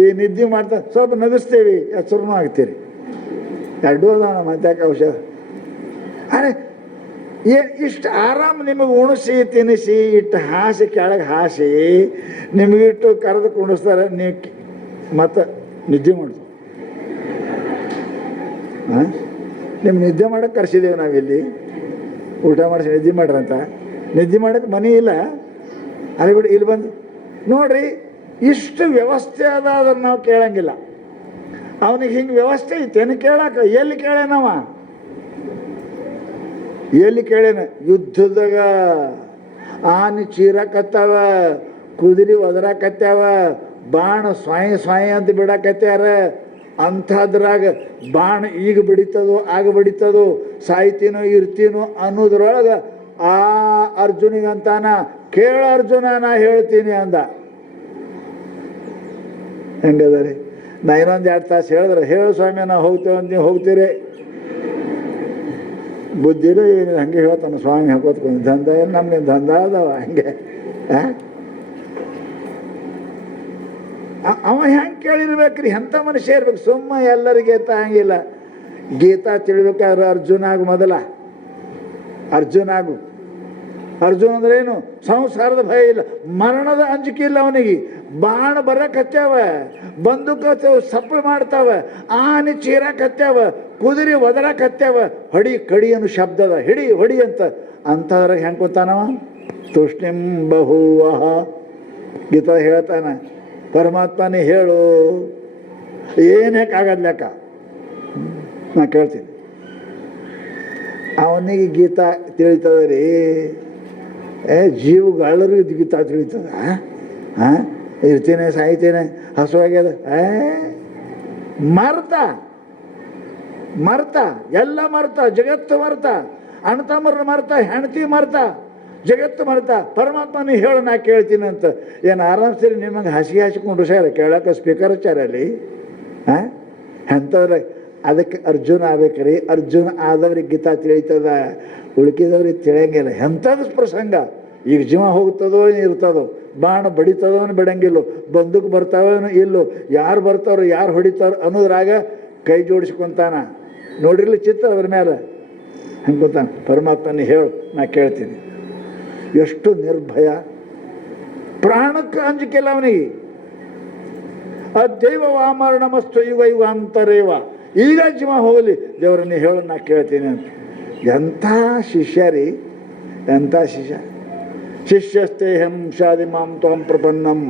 ಈ ನಿದ್ದೆ ಮಾಡ್ತಾ ಸ್ವಲ್ಪ ನಗಿಸ್ತೇವಿ, ಎಚ್ಚರನೂ ಆಗ್ತೀರಿ. 2 ಅದಾವ ನಮ್ಮ ಮಂತ್ಯಾಕ ಔಷಧ. ಅರೆ ಇಷ್ಟು ಆರಾಮ್ ನಿಮಗೆ ಉಣಿಸಿ ತಿನ್ನಿಸಿ ಇಟ್ಟು ಹಾಸಿ ಕೆಳಗೆ ಹಾಸಿ ನಿಮಗಿಟ್ಟು ಕರೆದು ಕುಣಿಸ್ತಾರೆ. ನೀವು ಮತ್ತು ನಿದ್ದೆ ಮಾಡ್ತೀವಿ. ನಿಮ್ಮ ನಿದ್ದೆ ಮಾಡೋಕ್ಕೆ ಕರ್ಸಿದ್ದೇವೆ ನಾವಿಲ್ಲಿ. ಊಟ ಮಾಡಿಸಿ ನಿದ್ದೆ ಮಾಡ್ರಂತ. ನಿದ್ದೆ ಮಾಡೋಕ್ಕೆ ಮನೆ ಇಲ್ಲ, ಅಲ್ಲಿ ಬಿಡಿ ಇಲ್ಲಿ ಬಂದು ನೋಡ್ರಿ. ಇಷ್ಟು ವ್ಯವಸ್ಥೆ ಅದ, ಅದನ್ನು ನಾವು ಕೇಳಂಗಿಲ್ಲ. ಅವನಿಗೆ ಹಿಂಗೆ ವ್ಯವಸ್ಥೆ ಐತೇನು ಕೇಳಾಕ? ಎಲ್ಲಿ ಕೇಳೇನವ? ಎಲ್ಲಿ ಕೇಳೇನ? ಯುದ್ಧದಾಗ ಆನೆ ಚೀರಾಕತ್ತಾವ, ಕುದುರೆ ಒದರಾಕತ್ಯಾವ, ಬಾಣ ಸ್ವಾಯಿ ಸ್ವಾಯಿ ಅಂತ ಬಿಡಾಕತ್ಯಾರ. ಅಂಥದ್ರಾಗ ಬಾಣ ಈಗ ಬಡಿತದೋ ಆಗ ಬಡಿತದೋ, ಸಾಯ್ತೀನೋ ಇರ್ತೀನೋ ಅನ್ನೋದ್ರೊಳಗೆ ಆ ಅರ್ಜುನಿಗಂತಾನ, ಕೇಳ ಅರ್ಜುನ ನಾ ಹೇಳ್ತೀನಿ ಅಂದ. ಹೆಂಗದ ರೀ? ನಾ ಇನ್ನೊಂದು 2 ತಾಸು ಹೇಳಿದ್ರೆ, ಹೇಳು ಸ್ವಾಮಿ ನಾವು ಹೋಗ್ತೇವೆ ಅಂತ ನೀವು ಹೋಗ್ತೀರಿ. ಬುದ್ಧಿರೋ ಏನು ಹಂಗೆ ಹೇಳ್ತಾನೆ ಸ್ವಾಮಿ ಹಾಕೋತ್ಕೊಂಡು. ದಂಧ ಏನು ನಮ್ಗೆ ದಂಧ ಅದಾವ ಹಂಗೆ. ಅವ ಹೆಂಗೆ ಕೇಳಿರ್ಬೇಕ್ರಿ? ಎಂಥ ಮನುಷ್ಯ ಇರ್ಬೇಕು? ಸುಮ್ಮ ಎಲ್ಲರಿಗೆ ಹಂಗಿಲ್ಲ. ಗೀತಾ ತಿಳ್ಬೇಕಾದ್ರೆ ಅರ್ಜುನಾಗು ಮೊದಲ. ಅರ್ಜುನಾಗು. ಅರ್ಜುನ ಅಂದ್ರೆ ಏನು? ಸಂಸಾರದ ಭಯ ಇಲ್ಲ, ಮರಣದ ಅಂಜಿಕೆ ಇಲ್ಲ ಅವನಿಗೆ. ಬಾಣ ಬರಕತ್ಯಾವ, ಬಂದೂಕ ಸಪ್ಪಳು ಮಾಡ್ತಾವ, ಆನೆ ಚೀರಾಕತ್ಯಾವ, ಕುದುರೆ ಒದರಾಕತ್ಯಾವ, ಹೊಡಿ ಕಡಿ ಅನ್ನೋ ಶಬ್ದದ, ಹಿಡಿ ಹೊಡಿ ಅಂತ. ಅಂಥದ್ರಾಗ ಹೆಂಗೆ ಕೂತಾನವ? ತುಷ್ಣಿಂ ಬಹುವಹ ಗೀತಾ ಹೇಳ್ತಾನ. ಪರಮಾತ್ಮನೇ ಹೇಳು, ಏನು ಯಾಕಾಗದ್ ಲೆಕ್ಕ? ನಾ ಕೇಳ್ತೀನಿ. ಅವನಿಗೆ ಗೀತಾ ತಿಳಿತದ ರೀ. ಜೀವಗಳ್ಳರಿಗೂ ಗೀತಾ ತಿಳಿತದ? ಇರ್ತೀನಿ, ಸಾಯ್ತೇನೆ, ಹಸುವಾಗ್ಯದ, ಮರ್ತ ಎಲ್ಲ ಮರ್ತ, ಜಗತ್ತು ಮರ್ತ, ಅಣ್ಣತಮ್ಮರ ಮರ್ತ, ಹೆಂಡತಿ ಮರ್ತ, ಜಗತ್ತು ಮರ್ತ. ಪರಮಾತ್ಮನೇ ಹೇಳು, ನಾ ಕೇಳ್ತೀನಿ ಅಂತ. ಏನು ಆರಾಮ್ಸರಿ ನಿಮಗೆ ಹಾಸಿಕೊಂಡು ಸಾರ ಕೇಳಕ್ಕೆ ಸ್ಪೀಕರ್ ಹಚ್ಚಾರ ಅಲ್ಲಿ? ಎಂಥವ್ರ? ಅದಕ್ಕೆ ಅರ್ಜುನ ಆಗ್ಬೇಕ್ರಿ. ಅರ್ಜುನ ಆದವ್ರಿಗೆ ಗೀತಾ ತಿಳಿತದ, ಉಳ್ಕಿದವ್ರಿಗೆ ತಿಳಿಯಂಗಿಲ್ಲ. ಎಂಥದ್ದು ಪ್ರಸಂಗ? ಈಗ ಜೀವ ಹೋಗ್ತದೋ ಇರ್ತದೋ, ಬಾಣ ಬಡಿತದೋ ಬಿಡಂಗಿಲ್ಲೋ, ಬಂದೂಕು ಬರ್ತಾವೇನೋ ಇಲ್ಲೋ, ಯಾರು ಬರ್ತಾರೋ ಯಾರು ಹೊಡಿತಾರೋ ಅನ್ನೋದ್ರಾಗ ಕೈ ಜೋಡಿಸ್ಕೊಂತಾನ. ನೋಡ್ರಿಲ್ಲ ಚಿತ್ರ ಅದ್ರ ಮೇಲೆ. ಹಂಗೊತ್ತ ಪರಮಾತ್ಮನ ಹೇಳು ನಾ ಕೇಳ್ತೀನಿ. ಎಷ್ಟು ನಿರ್ಭಯ, ಪ್ರಾಣಕ್ಕೆ ಅಂಜಿಕೆಲ್ಲ ಅವನಿಗೆ. ಅದ್ಯವ ವಾಮರಣಮಸ್ತು ಯುಗ ಯುಗಾಂತರೇವ, ಈಗ ಜೀವ ಹೋಗಲಿ ದೇವರನ್ನ ಹೇಳು ನಾ ಕೇಳ್ತೀನಿ ಅಂತ. ಎಂಥ ಶಿಷ್ಯ ರೀ, ಎಂಥ ಶಿಷ್ಯ. ಶಿಷ್ಯಸ್ತೇಹಂ ಶಾದಿ ಮಾಂ ತ್ವಂ ಪ್ರಪನ್ನಂ.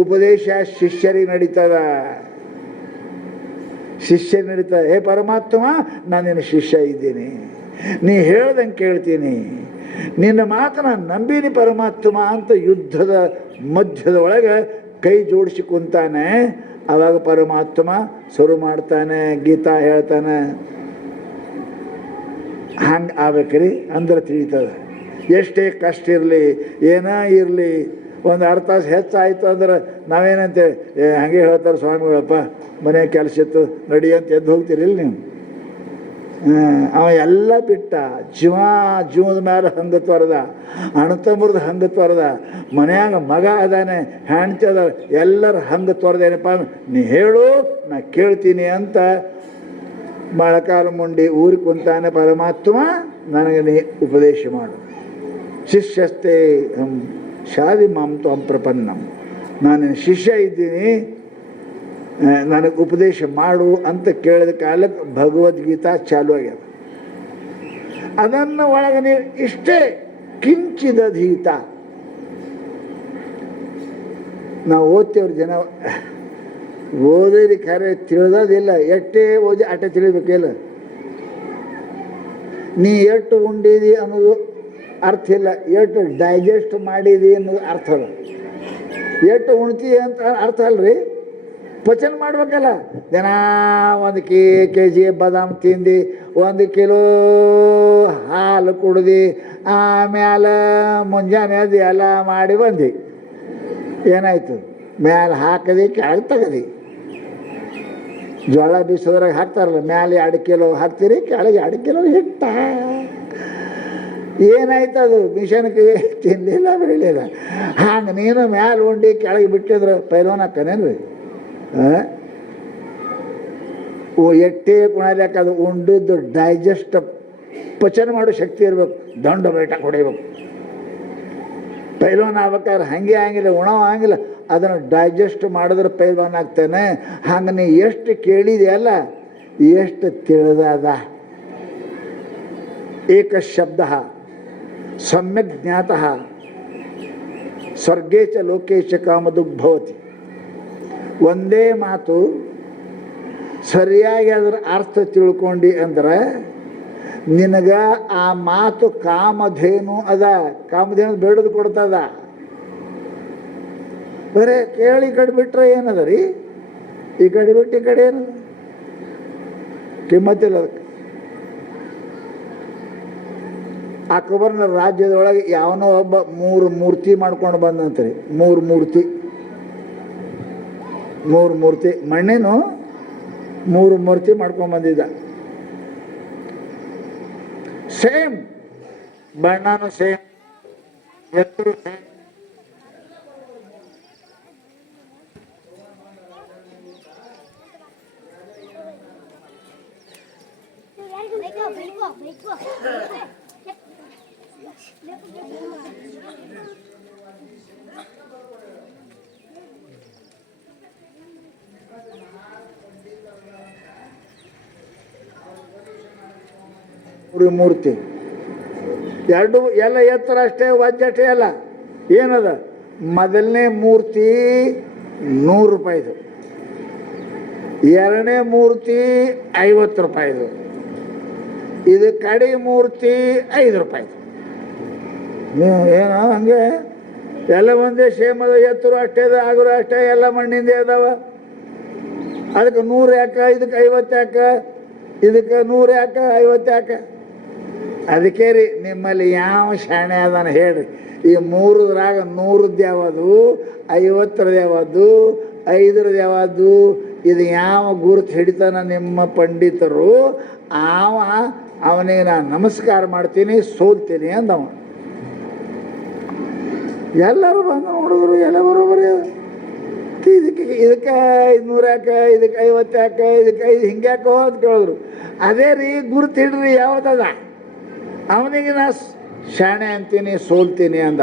ಉಪದೇಶ ಶಿಷ್ಯರಿಗೆ ನಡೀತದ, ಶಿಷ್ಯರಿಗೆ ನಡೀತದ. ಹೇ ಪರಮಾತ್ಮ, ನಾನು ನಿನ್ನ ಶಿಷ್ಯ ಇದ್ದೀನಿ, ನೀ ಹೇಳ್ದಂಗೆ ಕೇಳ್ತೀನಿ, ನಿನ್ನ ಮಾತನ್ನ ನಂಬಿನಿ ಪರಮಾತ್ಮ ಅಂತ ಯುದ್ಧದ ಮಧ್ಯದ ಒಳಗೆ ಕೈ ಜೋಡಿಸಿ ಕುಂತಾನೆ. ಅವಾಗ ಪರಮಾತ್ಮ ಶುರು ಮಾಡ್ತಾನೆ, ಗೀತಾ ಹೇಳ್ತಾನೆ. ಹಂಗೆ ಆಗ್ಬೇಕ್ರಿ ಅಂದ್ರೆ ತಿಳಿತದೆ. ಎಷ್ಟೇ ಕಷ್ಟ ಇರಲಿ, ಏನೋ ಇರಲಿ, ಒಂದು ಅರ್ಧ ತಾಸು ಹೆಚ್ಚಾಯಿತು ಅಂದ್ರೆ ನಾವೇನಂತೇಳಿ ಹಾಗೆ ಹೇಳ್ತಾರೆ ಸ್ವಾಮಿಗಳಪ್ಪ, ಮನೆ ಕೆಲಸ ಇತ್ತು ನಡಿ ಅಂತ ಎದ್ದು ಹೋಗ್ತೀರಿಲ್ಲ ನೀವು. ಅವ ಎಲ್ಲ ಬಿಟ್ಟ, ಜೀವದ ಮೇಲೆ ಹಂಗೆ ತೊರೆದ, ಅಣ್ಣತಮ್ಮರದ ಹಂಗೆ ತೊರೆದ, ಮನ್ಯಾಗ ಮಗ ಅದಾನೆ, ಹೆಂಡ್ತಿ ಅದ, ಎಲ್ಲರ ಹಂಗೆ ತೊರೆದೇನಪ್ಪ, ನೀ ಹೇಳು ನಾ ಕೇಳ್ತೀನಿ ಅಂತ ಮೊಳಕಾಲು ಮುಂಡಿ ಊರಿಗೆ ಕುಂತಾನೆ. ಪರಮಾತ್ಮ ನನಗೆ ನೀ ಉಪದೇಶ ಮಾಡು. ಶಿಷ್ಯಸ್ಥೆ ಶಾದಿ ಮಾಂ ತ್ವಂ ಪ್ರಪನ್ನಂ, ನಾನು ಶಿಷ್ಯ ಇದ್ದೀನಿ, ನನಗೆ ಉಪದೇಶ ಮಾಡು ಅಂತ ಕೇಳಿದ ಕಾಲಕ್ಕೆ ಭಗವದ್ಗೀತಾ ಚಾಲು ಆಗ್ಯದ. ಅದನ್ನು ಒಳಗೆ ನೀವು ಇಷ್ಟೇ ಕಿಂಚಿದಧೀತ. ನಾವು ಓದ್ತೇವ್ರಿ, ಜನ ಓದಿರಿ ಖರೆ ತಿಳಿದೋದಿಲ್ಲ. ಎಷ್ಟೇ ಓದಿ ಅಟ ತಿಳಿಬೇಕಿಲ್ಲ. ನೀ ಎಷ್ಟು ಉಂಡಿದಿ ಅನ್ನೋದು ಅರ್ಥ ಇಲ್ಲ, ಎಷ್ಟು ಡೈಜೆಸ್ಟ್ ಮಾಡಿದಿ ಅನ್ನೋದು ಅರ್ಥ ಅಲ್ಲ. ಎಷ್ಟು ಉಣ್ತಿ ಅಂತ ಅರ್ಥ ಅಲ್ರಿ, ಪಚನ ಮಾಡ್ಬೇಕಲ್ಲ. ದಿನ 1 kg ಬಾದಾಮ್ ತಿಂದು, 1 ಕಿಲೋ ಹಾಲು ಕುಡ್ದು, ಆಮೇಲೆ ಮುಂಜಾನೆ ಅದು ಎಲ್ಲ ಮಾಡಿ ಬಂದು ಏನಾಯ್ತು, ಮ್ಯಾಲೆ ಹಾಕದಿ ಕೆಳಗೆ ತೆಗದಿ. ಜೋಳ ಬೀಸೋದ್ರಾಗ ಹಾಕ್ತಾರಲ್ಲ, ಮ್ಯಾಲೆ 2 ಕಿಲೋ ಹಾಕ್ತೀರಿ, ಕೆಳಗೆ 2 ಕಿಲೋ ಹಿಟ್ಟ. ಏನಾಯ್ತು ಅದು, ಮಿಷನ್ಗೆ ತಿನ್ನಲಿಲ್ಲ ಬೆಳಿಲಿಲ್ಲ. ಹಂಗೆ ನೀನು ಮ್ಯಾಲೆ ಉಂಡು ಕೆಳಗೆ ಬಿಟ್ಟಿದ್ರೆ ಪೈಲೋನ್ ಹಾಕನೇನ್ರಿ? ಎಟ್ಟೇ ಕುಣಾಲಿಕ್ಕೆ ಅದು ಉಂಡದ್ದು ಡೈಜೆಸ್ಟ್ ಪಚನ ಮಾಡೋ ಶಕ್ತಿ ಇರಬೇಕು, ದಂಡ ಬೇಟ ಹೊಡಿಬೇಕು. ಪೈಲೋನ್ ಆಗ್ಬೇಕಾದ್ರೆ ಹಂಗೆ ಆಗಿಲ್ಲ, ಉಣವು ಆಗಿಲ್ಲ, ಅದನ್ನು ಡೈಜೆಸ್ಟ್ ಮಾಡಿದ್ರೆ ಪೈಲೋನ್ ಆಗ್ತಾನೆ. ಹಂಗೆ ನೀ ಎಷ್ಟು ಕೇಳಿದೆಯಲ್ಲ, ಎಷ್ಟು ತಿಳಿದದ. ಏಕ ಶಬ್ದ ಸಮ್ಯಕ್ ಜ್ಞಾತಃ ಸ್ವರ್ಗೇ ಚ ಲೋಕೇ ಚ ಕಾಮದುಗ್ಭವತಿ. ಒಂದೇ ಮಾತು ಸರಿಯಾಗಿ ಅದರ ಅರ್ಥ ತಿಳ್ಕೊಂಡು ಅಂದ್ರೆ ನಿನಗೆ ಆ ಮಾತು ಕಾಮಧೇನು ಅದ. ಕಾಮಧೇನು ಬೇಡದು ಕೊಡ್ತದ. ಬರೇ ಕೇಳಿ ಈ ಕಡೆ ಬಿಟ್ರೆ ಏನದ ರೀ, ಈ ಕಡೆ ಬಿಟ್ಟು ಈ ಕಡೆ ಏನದ ಕಿಮ್ಮತ್ತಿಲ್ಲ ಅದಕ್ಕೆ. ಅಕ್ಬರ್ನ ರಾಜ್ಯದೊಳಗೆ ಯಾವನೋ ಒಬ್ಬ 3 ಮೂರ್ತಿ ಮಾಡ್ಕೊಂಡು ಬಂದಂತ್ರಿ. 3 ಮೂರ್ತಿ ಮಣ್ಣಿನ 3 ಮೂರ್ತಿ ಮಾಡ್ಕೊಂಡು ಬಂದಿದ್ದ. ಸೇಮ್ ಬಣ್ಣನೂ ಸೇಮ್, ಎತ್ತರು ಸೇಮ್. ಮೂರ್ತಿ ಎರಡು ಎಲ್ಲ ಎತ್ತರ ಅಷ್ಟೇ, ವಜ್ಜ ಅಷ್ಟೇ ಅಲ್ಲ. ಏನದ, ಮೊದಲನೇ ಮೂರ್ತಿ 100 ರೂಪಾಯಿದು, ಎರಡನೇ ಮೂರ್ತಿ 50 ರೂಪಾಯಿದು, ಇದು ಕಡೆ ಮೂರ್ತಿ 5 ರೂಪಾಯಿದು. ಏನೋ ಹಂಗೆ ಎಲ್ಲ ಒಂದೇ ಸೇಮ್ ಅದ, ಎತ್ತರ ಅಷ್ಟೇ ಅದ, ಆಗರು ಅಷ್ಟೇ, ಎಲ್ಲ ಮಣ್ಣಿಂದ ಅದಾವ. ಅದಕ್ಕೆ 100 ಯಾಕೆ, ಇದಕ್ಕೆ 50 ಯಾಕೆ, ಇದಕ್ಕೆ 100 ಯಾಕೆ, 50 ಯಾಕೆ? ಅದಕ್ಕೆ ರೀ, ನಿಮ್ಮಲ್ಲಿ ಯಾವ ಶಾಣೆ ಅದಾನ ಹೇಳ್ರಿ. ಈ 3ದ್ರಾಗ 100ದ್ದು ಯಾವುದು, 50ರದ್ದು ಯಾವುದು, 5ರದ್ದು ಯಾವುದು, ಇದು ಯಾವ ಗುರುತು ಹಿಡಿತಾನ ನಿಮ್ಮ ಪಂಡಿತರು, ಅವನಿಗೆ ನಾನು ನಮಸ್ಕಾರ ಮಾಡ್ತೀನಿ, ಸೋಲ್ತೀನಿ ಅಂದವ. ಎಲ್ಲರೂ ಬಂದು ನೋಡಿದ್ರು, ಎಲ್ಲ ಬರೋಬರಿ ಅದ. ಇದಕ್ಕೆ 500 ಯಾಕೆ, ಇದಕ್ಕೆ 50 ಯಾಕೆ, ಇದಕ್ಕೆ 5 ಹಿಂಗೆ ಯಾಕೋ ಅಂತ ಕೇಳಿದ್ರು. ಅದೇ ರೀ ಗುರುತಿಡ್ರಿ ಯಾವುದದ. ಅವನಿಗೆ ನಾ ಶಾಣೆ ಅಂತೀನಿ, ಸೋಲ್ತೀನಿ ಅಂದ.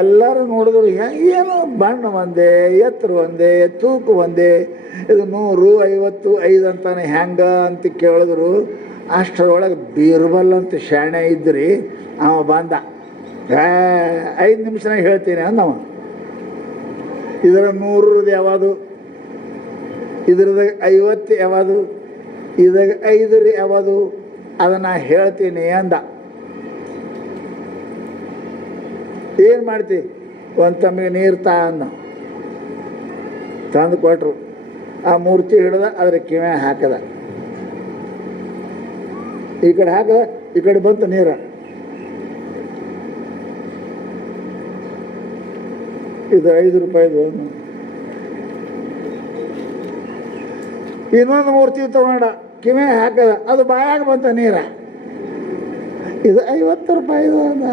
ಎಲ್ಲರೂ ನೋಡಿದ್ರು ಏನು ಬಣ್ಣ ಒಂದೇ, ಎತ್ತರ ಒಂದೇ, ತೂಕ ಒಂದೇ, ಇದು 100, 50, 5 ಅಂತಾನೆ ಹೆಂಗ ಅಂತ ಕೇಳಿದ್ರು. ಅಷ್ಟರೊಳಗೆ ಬೀರ್ಬಲ್ ಅಂತ ಶಾಣೆ ಇದ್ರಿ ಅವ ಬಂದ. 5 ನಿಮಿಷನಾಗ ಹೇಳ್ತೀನಿ ಅಂದವ. ಇದರ 100 ಯಾವುದು, ಇದ್ರದಾಗ 50 ಯಾವುದು, ಇದಾಗ 5 ಯಾವುದು, ಅದನ್ನು ಹೇಳ್ತೀನಿ ಅಂದ. ಏನು ಮಾಡ್ತಿ, ಒಂದು ತಮ್ಮಿಗೆ ನೀರು ಅಂದ. ತಂದು ಕೊಟ್ಟರು. ಆ ಮೂರ್ತಿ ಹಿಡ್ದ ಅದ್ರ ಕಿವೆ ಹಾಕದ. ಈ ಕಡೆ ಹಾಕದ, ಈ ಕಡೆ ಬಂತು ನೀರು. ಇದು 5 ರೂಪಾಯಿದು. ಇನ್ನೊಂದು ಮೂರ್ತಿ ತಗೊಂಡ, ಕಿವೆ ಹಾಕದ, ಅದು ಬಾಯಾಗ ಬಂತ ನೀರ. ಇದು 50 ರೂಪಾಯಿದು ಅಂದ.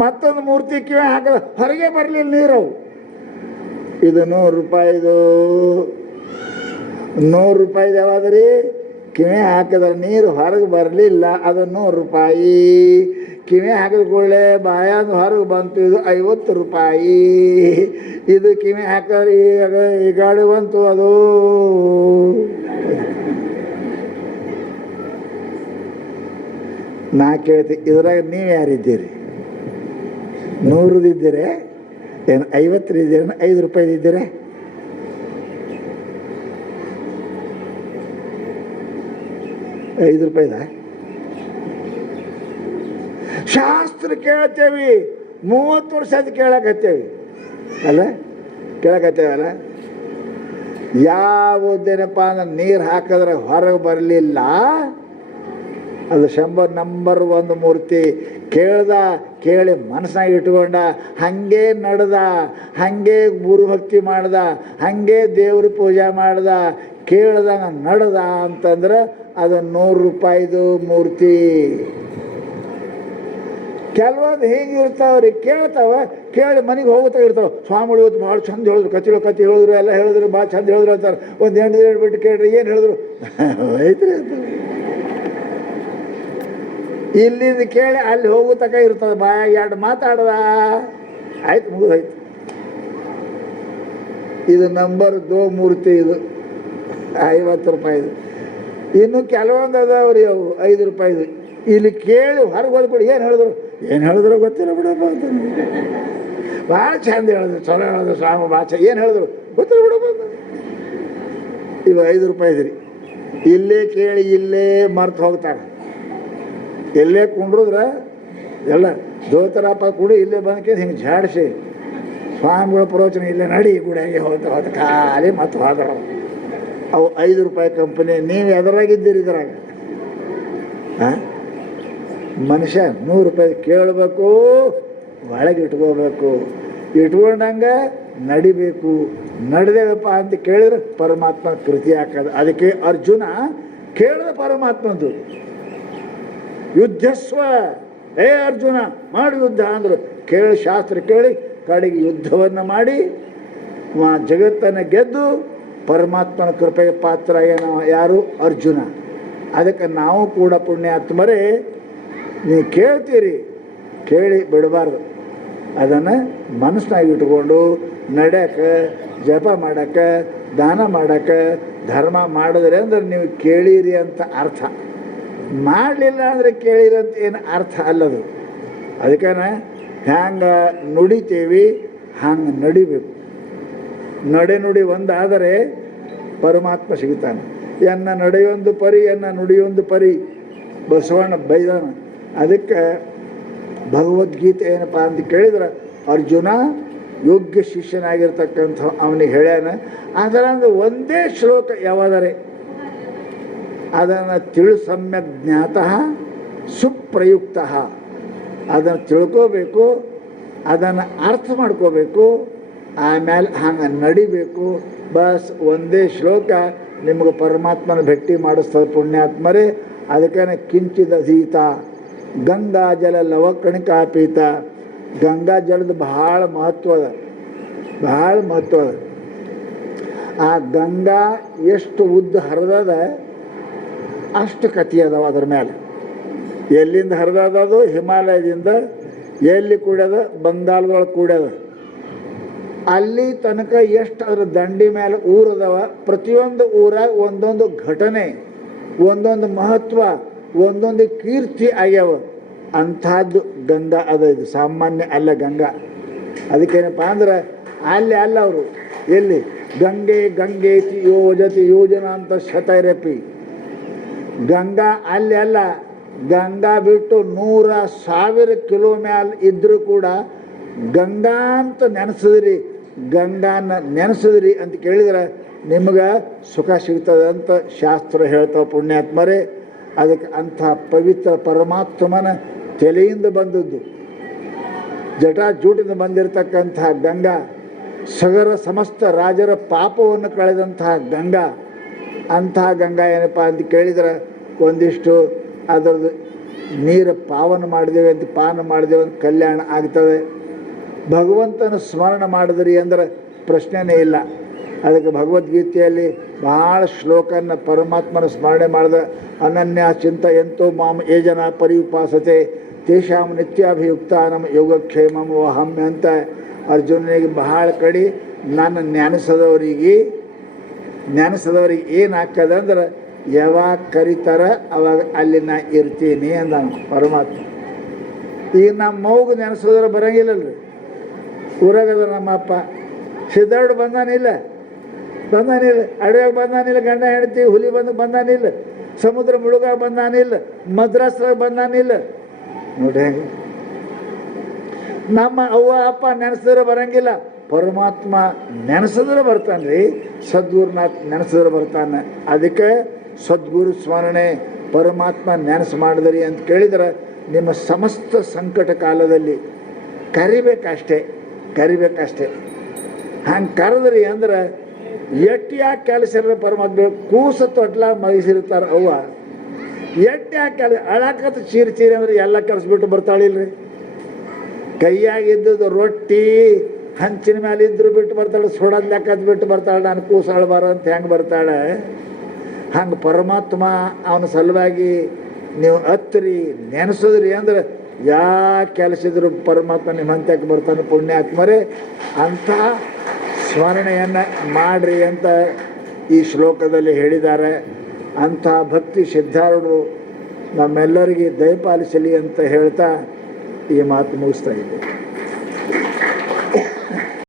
ಮತ್ತೊಂದು ಮೂರ್ತಿ ಕಿವೆ ಹಾಕದ, ಹೊರಗೆ ಬರಲಿಲ್ಲ ನೀರು. ಇದು 100 ರೂಪಾಯಿದು. 100 ರೂಪಾಯಿದು ಯಾವಾದ್ರಿ? ಕಿವೆ ಹಾಕಿದ್ರೆ ನೀರು ಹೊರಗೆ ಬರಲಿಲ್ಲ, ಅದು 100 ರೂಪಾಯಿ. ಕಿವೆ ಹಾಕಿದ ಕೂಡಲೇ ಬಾಯಾದ ಹೊರಗೆ ಬಂತು, ಇದು 50 ರೂಪಾಯಿ. ಇದು ಕಿವೆ ಹಾಕಿದ್ರೆ ಈ ಗಾಡಿ ಬಂತು, ಅದು ನಾ ಕೇಳ್ತಿ, ಇದ್ರಾಗ ನೀವು ಯಾರಿದ್ದೀರಿ? 100 ಇದ್ದೀರಿ ಏನು, 50 ಇದ್ದೀರ, 5 ರೂಪಾಯಿದು ಇದ್ದೀರಿ? ₹5 ಶಾಸ್ತ್ರ ಕೇಳ್ತೇವಿ. 30 ವರ್ಷದ ಕೇಳಕತ್ತೇವಿ ಅಲ್ಲ, ಕೇಳಕತ್ತೇವಲ್ಲ. ಯಾವುದೇನಪ್ಪ ಅಂದ್ರೆ ನೀರು ಹಾಕಿದ್ರೆ ಹೊರಗೆ ಬರಲಿಲ್ಲ, ಅದು 100 ನಂಬರ್ 1 ಮೂರ್ತಿ. ಕೇಳ್ದ, ಕೇಳಿ ಮನಸ್ಸಾಗಿ ಇಟ್ಕೊಂಡ, ಹಾಗೆ ನಡೆದ, ಹಾಗೆ ಗುರುಭಕ್ತಿ ಮಾಡ್ದ, ಹಾಗೆ ದೇವ್ರ ಪೂಜೆ ಮಾಡ್ದ, ಕೇಳ್ದ ನಡೆದ ಅಂತಂದ್ರೆ ಅದು 100 ರೂಪಾಯಿದು ಮೂರ್ತಿ. ಕೆಲವೊಂದು ಹೇಗಿರ್ತಾವ್ರಿ, ಕೇಳ್ತಾವ, ಕೇಳಿ ಮನೆಗೆ ಹೋಗ್ತಾ ಇರ್ತಾವೆ. ಸ್ವಾಮಿಗಳು ಇವತ್ತು ಭಾಳ ಚಂದ ಹೇಳಿದ್ರು, ಕತೆ ಹೇಳಿದ್ರು, ಎಲ್ಲ ಹೇಳಿದ್ರು, ಭಾಳ ಚಂದ ಹೇಳಿದ್ರು ಅಂತಾರೆ. ಒಂದು 8 ದಿನ ಬಿಟ್ಟು ಕೇಳ್ರಿ ಏನು ಹೇಳಿದ್ರು, ಐತ್ರಿ ಅಂತ. ಇಲ್ಲಿಂದ ಕೇಳಿ ಅಲ್ಲಿ ಹೋಗೋ ತಕ ಇರ್ತದೆ, ಬಾಯಾಗ 2 ಮಾತಾಡ್ದ, ಆಯ್ತು, ಮುಗಿದೋಯ್ತು. ಇದು ನಂಬರ್ 2 ಮೂರ್ತಿ. ಇದು 50 ರೂಪಾಯಿದು. ಇನ್ನು ಕೆಲವೊಂದು ಅದಾವ್ರಿ ಅವು 5 ರೂಪಾಯಿದು. ಇಲ್ಲಿ ಕೇಳಿ ಹೊರಗೆ ಹೋದ್ಬಿಡಿ, ಏನು ಹೇಳಿದ್ರು ಗೊತ್ತಿಲ್ಲ ಬಿಡಪ್ಪ ಅಂತ. ಭಾಳ ಚಂದ ಹೇಳಿದ್ರು, ಚಲೋ ಹೇಳಿದ್ರು ಸ್ವಾಮಿ, ಭಾಳ ಏನು ಹೇಳಿದ್ರು ಗೊತ್ತಿಲ್ಲ ಬಿಡಪ್ಪ ಅಂತ. ಇವು 5 ರೂಪಾಯಿದು ರೀ. ಇಲ್ಲೇ ಕೇಳಿ ಇಲ್ಲೇ ಮರ್ತು ಹೋಗ್ತಾರೆ. ಎಲ್ಲೇ ಕುಂಡ್ರದ್ರೆ ಎಲ್ಲ ದೋತರಪ್ಪ ಕೂಡ ಇಲ್ಲೇ ಬಂದಕ್ಕೆ ಹಿಂಗೆ ಜಾಡಿಸಿ ಸ್ವಾಮಿಗಳ ಪ್ರವಚನ ಇಲ್ಲೇ ನಡಿ ಗುಡಿಯಾಗೆ ಹೋದ ಖಾಲಿ ಮತ್ತು ಹೋದ್ರು. ಅವು 5 ರೂಪಾಯಿ ಕಂಪನಿ. ನೀವು ಎದುರಾಗಿದ್ದೀರಿ ಇದ್ರಾಗ. ಹಾಂ, ಮನುಷ್ಯ 100 ರೂಪಾಯಿ ಕೇಳಬೇಕು, ಒಳಗೆ ಇಟ್ಕೋಬೇಕು, ಇಟ್ಕೊಂಡಂಗೆ ನಡಿಬೇಕು. ನಡೆದೇವಪ್ಪ ಅಂತ ಕೇಳಿದ್ರೆ ಪರಮಾತ್ಮ ಕೃತಿ ಹಾಕೋದು. ಅದಕ್ಕೆ ಅರ್ಜುನ ಕೇಳಿದ ಪರಮಾತ್ಮಂದು ಯುದ್ಧಸ್ವ, ಏ ಅರ್ಜುನ ಮಾಡಿ ಯುದ್ಧ ಅಂದರು. ಕೇಳಿ ಶಾಸ್ತ್ರ ಕೇಳಿ ಕಡೆಗೆ ಯುದ್ಧವನ್ನು ಮಾಡಿ ಜಗತ್ತನ್ನು ಗೆದ್ದು ಪರಮಾತ್ಮನ ಕೃಪೆಗೆ ಪಾತ್ರ ಏನೋ ಯಾರು? ಅರ್ಜುನ. ಅದಕ್ಕೆ ನಾವು ಕೂಡ ಪುಣ್ಯಾತ್ಮರೇ, ನೀವು ಕೇಳ್ತೀರಿ, ಕೇಳಿ ಬಿಡಬಾರ್ದು. ಅದನ್ನು ಮನಸ್ಸಿನಾಗ ಇಟ್ಕೊಂಡು ನಡೆಯೋಕ್ಕೆ, ಜಪ ಮಾಡೋಕ್ಕೆ, ದಾನ ಮಾಡೋಕ್ಕೆ, ಧರ್ಮ ಮಾಡಿದ್ರೆ ಅಂದ್ರೆ ನೀವು ಕೇಳಿರಿ ಅಂತ ಅರ್ಥ. ಮಾಡಲಿಲ್ಲ ಅಂದರೆ ಕೇಳಿರಿ ಅಂತ ಏನು ಅರ್ಥ ಅಲ್ಲದು. ಅದಕ್ಕೆ ಹ್ಯಾಂಗೆ ನುಡಿತೀವಿ ಹಂಗೆ ನಡಿಬೇಕು. ನುಡಿ ಒಂದಾದರೆ ಪರಮಾತ್ಮ ಸಿಗ್ತಾನೆ. ಎನ್ನ ನಡೆಯೊಂದು ಪರಿ, ಎನ್ನ ನುಡಿಯೊಂದು ಪರಿ ಬಸವಣ್ಣ ಬೈದಾನ. ಅದಕ್ಕೆ ಭಗವದ್ಗೀತೆ ಏನಪ್ಪ ಅಂತ ಕೇಳಿದ್ರೆ, ಅರ್ಜುನ ಯೋಗ್ಯ ಶಿಷ್ಯನಾಗಿರ್ತಕ್ಕಂಥ ಅವನಿಗೆ ಹೇಳ್ಯಾನ. ಅದರ ಒಂದೇ ಶ್ಲೋಕ ಯಾವಾದರೆ ಅದನ್ನು ಸಮ್ಯಕ್ ಜ್ಞಾತಃ ಸುಪ್ರಯುಕ್ತ. ಅದನ್ನು ತಿಳ್ಕೋಬೇಕು, ಅದನ್ನು ಅರ್ಥ ಮಾಡ್ಕೋಬೇಕು, ಆಮೇಲೆ ಹಂಗೆ ನಡಿಬೇಕು. ಬಸ್ ಒಂದೇ ಶ್ಲೋಕ ನಿಮಗೆ ಪರಮಾತ್ಮನ ಭೇಟಿ ಮಾಡಿಸ್ತದೆ ಪುಣ್ಯಾತ್ಮರೇ. ಅದಕ್ಕೆ ಕಿಂಚಿದಧೀತ ಗಂಗಾ ಜಲ ಲವಕಣಿಕಾ ಪೀತ. ಗಂಗಾ ಜಲದ ಬಹಳ ಮಹತ್ವದ. ಭಾಳ ಮಹತ್ವ ಅದ. ಆ ಗಂಗಾ ಎಷ್ಟು ಉದ್ದ ಹರಿದದ ಅಷ್ಟು ಕಥೆ ಅದಾವ ಅದ್ರ ಮೇಲೆ. ಎಲ್ಲಿಂದ ಹರಿದದು? ಹಿಮಾಲಯದಿಂದ. ಎಲ್ಲಿ ಕೂಡ್ಯದ? ಬಂಗಾಳದೊಳಗೆ ಕೂಡ್ಯದ. ಅಲ್ಲಿ ತನಕ ಎಷ್ಟು ಅದ್ರ ದಂಡಿ ಮೇಲೆ ಊರದವ. ಪ್ರತಿಯೊಂದು ಊರಾಗ ಒಂದೊಂದು ಘಟನೆ, ಒಂದೊಂದು ಮಹತ್ವ, ಒಂದೊಂದು ಕೀರ್ತಿ ಆಗ್ಯಾವ. ಅಂಥದ್ದು ಗಂಗಾ ಅದ. ಇದು ಸಾಮಾನ್ಯ ಅಲ್ಲ ಗಂಗಾ. ಅದಕ್ಕೇನಪ್ಪ ಅಂದ್ರೆ ಅಲ್ಲಿ ಅಲ್ಲ ಅವರು ಎಲ್ಲಿ ಗಂಗೆ ಗಂಗೇತಿ ಯೋಜತಿ ಯೋಜನಾ ಅಂತ ಶತೈರಪಿ. ಗಂಗಾ ಅಲ್ಲಿ ಅಲ್ಲ. ಗಂಗಾ ಬಿಟ್ಟು 100,000 ಕಿಲೋ ಮ್ಯಾಲೆ ಇದ್ದರೂ ಕೂಡ ಗಂಗಾ ಅಂತ ನೆನೆಸಿದ್ರಿ, ಗಂಗಾನ ನೆನೆಸಿದ್ರಿ ಅಂತ ಕೇಳಿದ್ರೆ ನಿಮ್ಗೆ ಸುಖ ಸಿಗ್ತದೆ ಅಂತ ಶಾಸ್ತ್ರ ಹೇಳ್ತಾವೆ ಪುಣ್ಯಾತ್ಮರೇ. ಅದಕ್ಕೆ ಅಂಥ ಪವಿತ್ರ ಪರಮಾತ್ಮನ ತಲೆಯಿಂದ ಬಂದದ್ದು, ಜಟಾಜೂಟಿಂದ ಬಂದಿರತಕ್ಕಂಥ ಗಂಗಾ, ಸಗರ ಸಮಸ್ತ ರಾಜರ ಪಾಪವನ್ನು ಕಳೆದಂತಹ ಗಂಗಾ. ಅಂತಹ ಗಂಗಾ ಏನಪ್ಪ ಅಂತ ಕೇಳಿದ್ರೆ ಒಂದಿಷ್ಟು ಅದರದ್ದು ನೀರು ಪಾವನ ಮಾಡಿದೇವೆ ಅಂತ ಪಾನ ಮಾಡಿದೇವೆ ಅಂತ ಕಲ್ಯಾಣ ಆಗ್ತದೆ. ಭಗವಂತನ ಸ್ಮರಣ ಮಾಡಿದ್ರಿ ಅಂದ್ರೆ ಪ್ರಶ್ನೆನೇ ಇಲ್ಲ. ಅದಕ್ಕೆ ಭಗವದ್ಗೀತೆಯಲ್ಲಿ ಭಾಳ ಶ್ಲೋಕನ ಪರಮಾತ್ಮನ ಸ್ಮರಣೆ ಮಾಡಿದ ಅನನ್ಯ ಚಿಂತ ಎಂತೋ ಮಾಮ ಯೇ ಜನ ಪರಿಉಪಾಸತೆ ತೇಷಾಂ ನಿತ್ಯಾಭಿಯುಕ್ತ ನಮ್ಮ ಯೋಗಕ್ಷೇಮಂ ವಹಮ್ಯ ಅಂತ ಅರ್ಜುನನಿಗೆ ಬಹಳ ಕಡೆ ನಾನು ನೆನೆಸದವ್ರಿಗೆ ಏನಾಗ್ತದೆ ಅಂದ್ರೆ ಯಾವಾಗ ಕರೀತಾರ ಅವಾಗ ಅಲ್ಲಿ ನಾ ಇರ್ತೀನಿ ಅಂದ ಪರಮಾತ್ಮ. ಈಗ ನಮ್ಮ ಮೌಗೆ ನೆನೆಸೋದ್ರೆ ಬರೋಂಗಿಲ್ಲಲ್ರಿ. ಊರಾಗದ ನಮ್ಮಪ್ಪ ಸಿದ್ಧಾರ್ಡ್ ಬಂದಾನಿಲ್ಲ, ಅಡವ್ಯಾಗ ಬಂದಾನಿಲ್ಲ, ಗಂಡ ಹೆಂಡತಿ ಹುಲಿ ಬಂದಾನಿಲ್ಲ, ಸಮುದ್ರ ಮುಳುಗಾಗ ಬಂದಾನಿಲ್ಲ, ಮದ್ರಾಸ್ದಾಗ ಬಂದಾನಿಲ್ಲ. ನೋಡಿ ಹೆಂಗೆ ನಮ್ಮ ಅವ್ವ ಅಪ್ಪ ನೆನೆಸಿದ್ರೆ ಬರಂಗಿಲ್ಲ, ಪರಮಾತ್ಮ ನೆನೆಸಿದ್ರೆ ಬರ್ತಾನೆ ರೀ. ಸದ್ಗುರುನಾಥ್ ನೆನೆಸಿದ್ರೆ ಬರ್ತಾನೆ. ಅದಕ್ಕೆ ಸದ್ಗುರು ಸ್ಮರಣೆ ಪರಮಾತ್ಮ ನೆನೆಸು ಮಾಡಿದ್ರಿ ಅಂತ ಕೇಳಿದ್ರೆ ನಿಮ್ಮ ಸಮಸ್ತ ಸಂಕಟ ಕಾಲದಲ್ಲಿ ಕರಿಬೇಕಷ್ಟೇ. ಹಂಗೆ ಕರೆದ್ರಿ ಅಂದ್ರೆ ಎಟ್ಟು ಯಾಕೆ ಕೆಲಸ ಇರೋ ಪರಮಾತ್ಮ ಕೂಸ ತೊಟ್ಲಾಗ ಮಗಿಸಿರ್ತಾರೆ ಅವ್ವ. ಎಟ್ಟು ಯಾಕೆ ಕೆಲಸ ಅಳಕತ್ತು ಚೀರಿ ಅಂದ್ರೆ ಎಲ್ಲ ಕೆಲಸ ಬಿಟ್ಟು ಬರ್ತಾಳಿಲ್ರಿ. ಕೈಯಾಗಿದ್ದದ್ದು ರೊಟ್ಟಿ ಹಂಚಿನ ಮೇಲೆ ಇದ್ರು ಬಿಟ್ಟು ಬರ್ತಾಳೆ, ಸುಡೋದು ಲೆಕ್ಕದ ಬಿಟ್ಟು ಬರ್ತಾಳೆ. ನಾನು ಕೂಸು ಅಳಬಾರ ಅಂತ ಹೆಂಗೆ ಬರ್ತಾಳೆ, ಹಂಗೆ ಪರಮಾತ್ಮ ಅವನ ಸಲುವಾಗಿ ನೀವು ಹತ್ತಿರಿ ನೆನೆಸಿದ್ರಿ ಅಂದ್ರೆ ಯಾ ಕೆಲಸ ಇದ್ರು ಪರಮಾತ್ಮ ನಿಮ್ಮ ಹಂತಕ್ಕೆ ಬರ್ತಾನೆ. ಪುಣ್ಯಾತ್ಮರೇ ಅಂಥ ಸ್ಮರಣೆಯನ್ನು ಮಾಡ್ರಿ ಅಂತ ಈ ಶ್ಲೋಕದಲ್ಲಿ ಹೇಳಿದ್ದಾರೆ. ಅಂಥ ಭಕ್ತಿ ಸಿದ್ಧಾರೂಢರು ನಮ್ಮೆಲ್ಲರಿಗೆ ದಯಪಾಲಿಸಲಿ ಅಂತ ಹೇಳ್ತಾ ಈ ಮಾತು ಮುಗಿಸ್ತಾ ಇದ್ದೆ.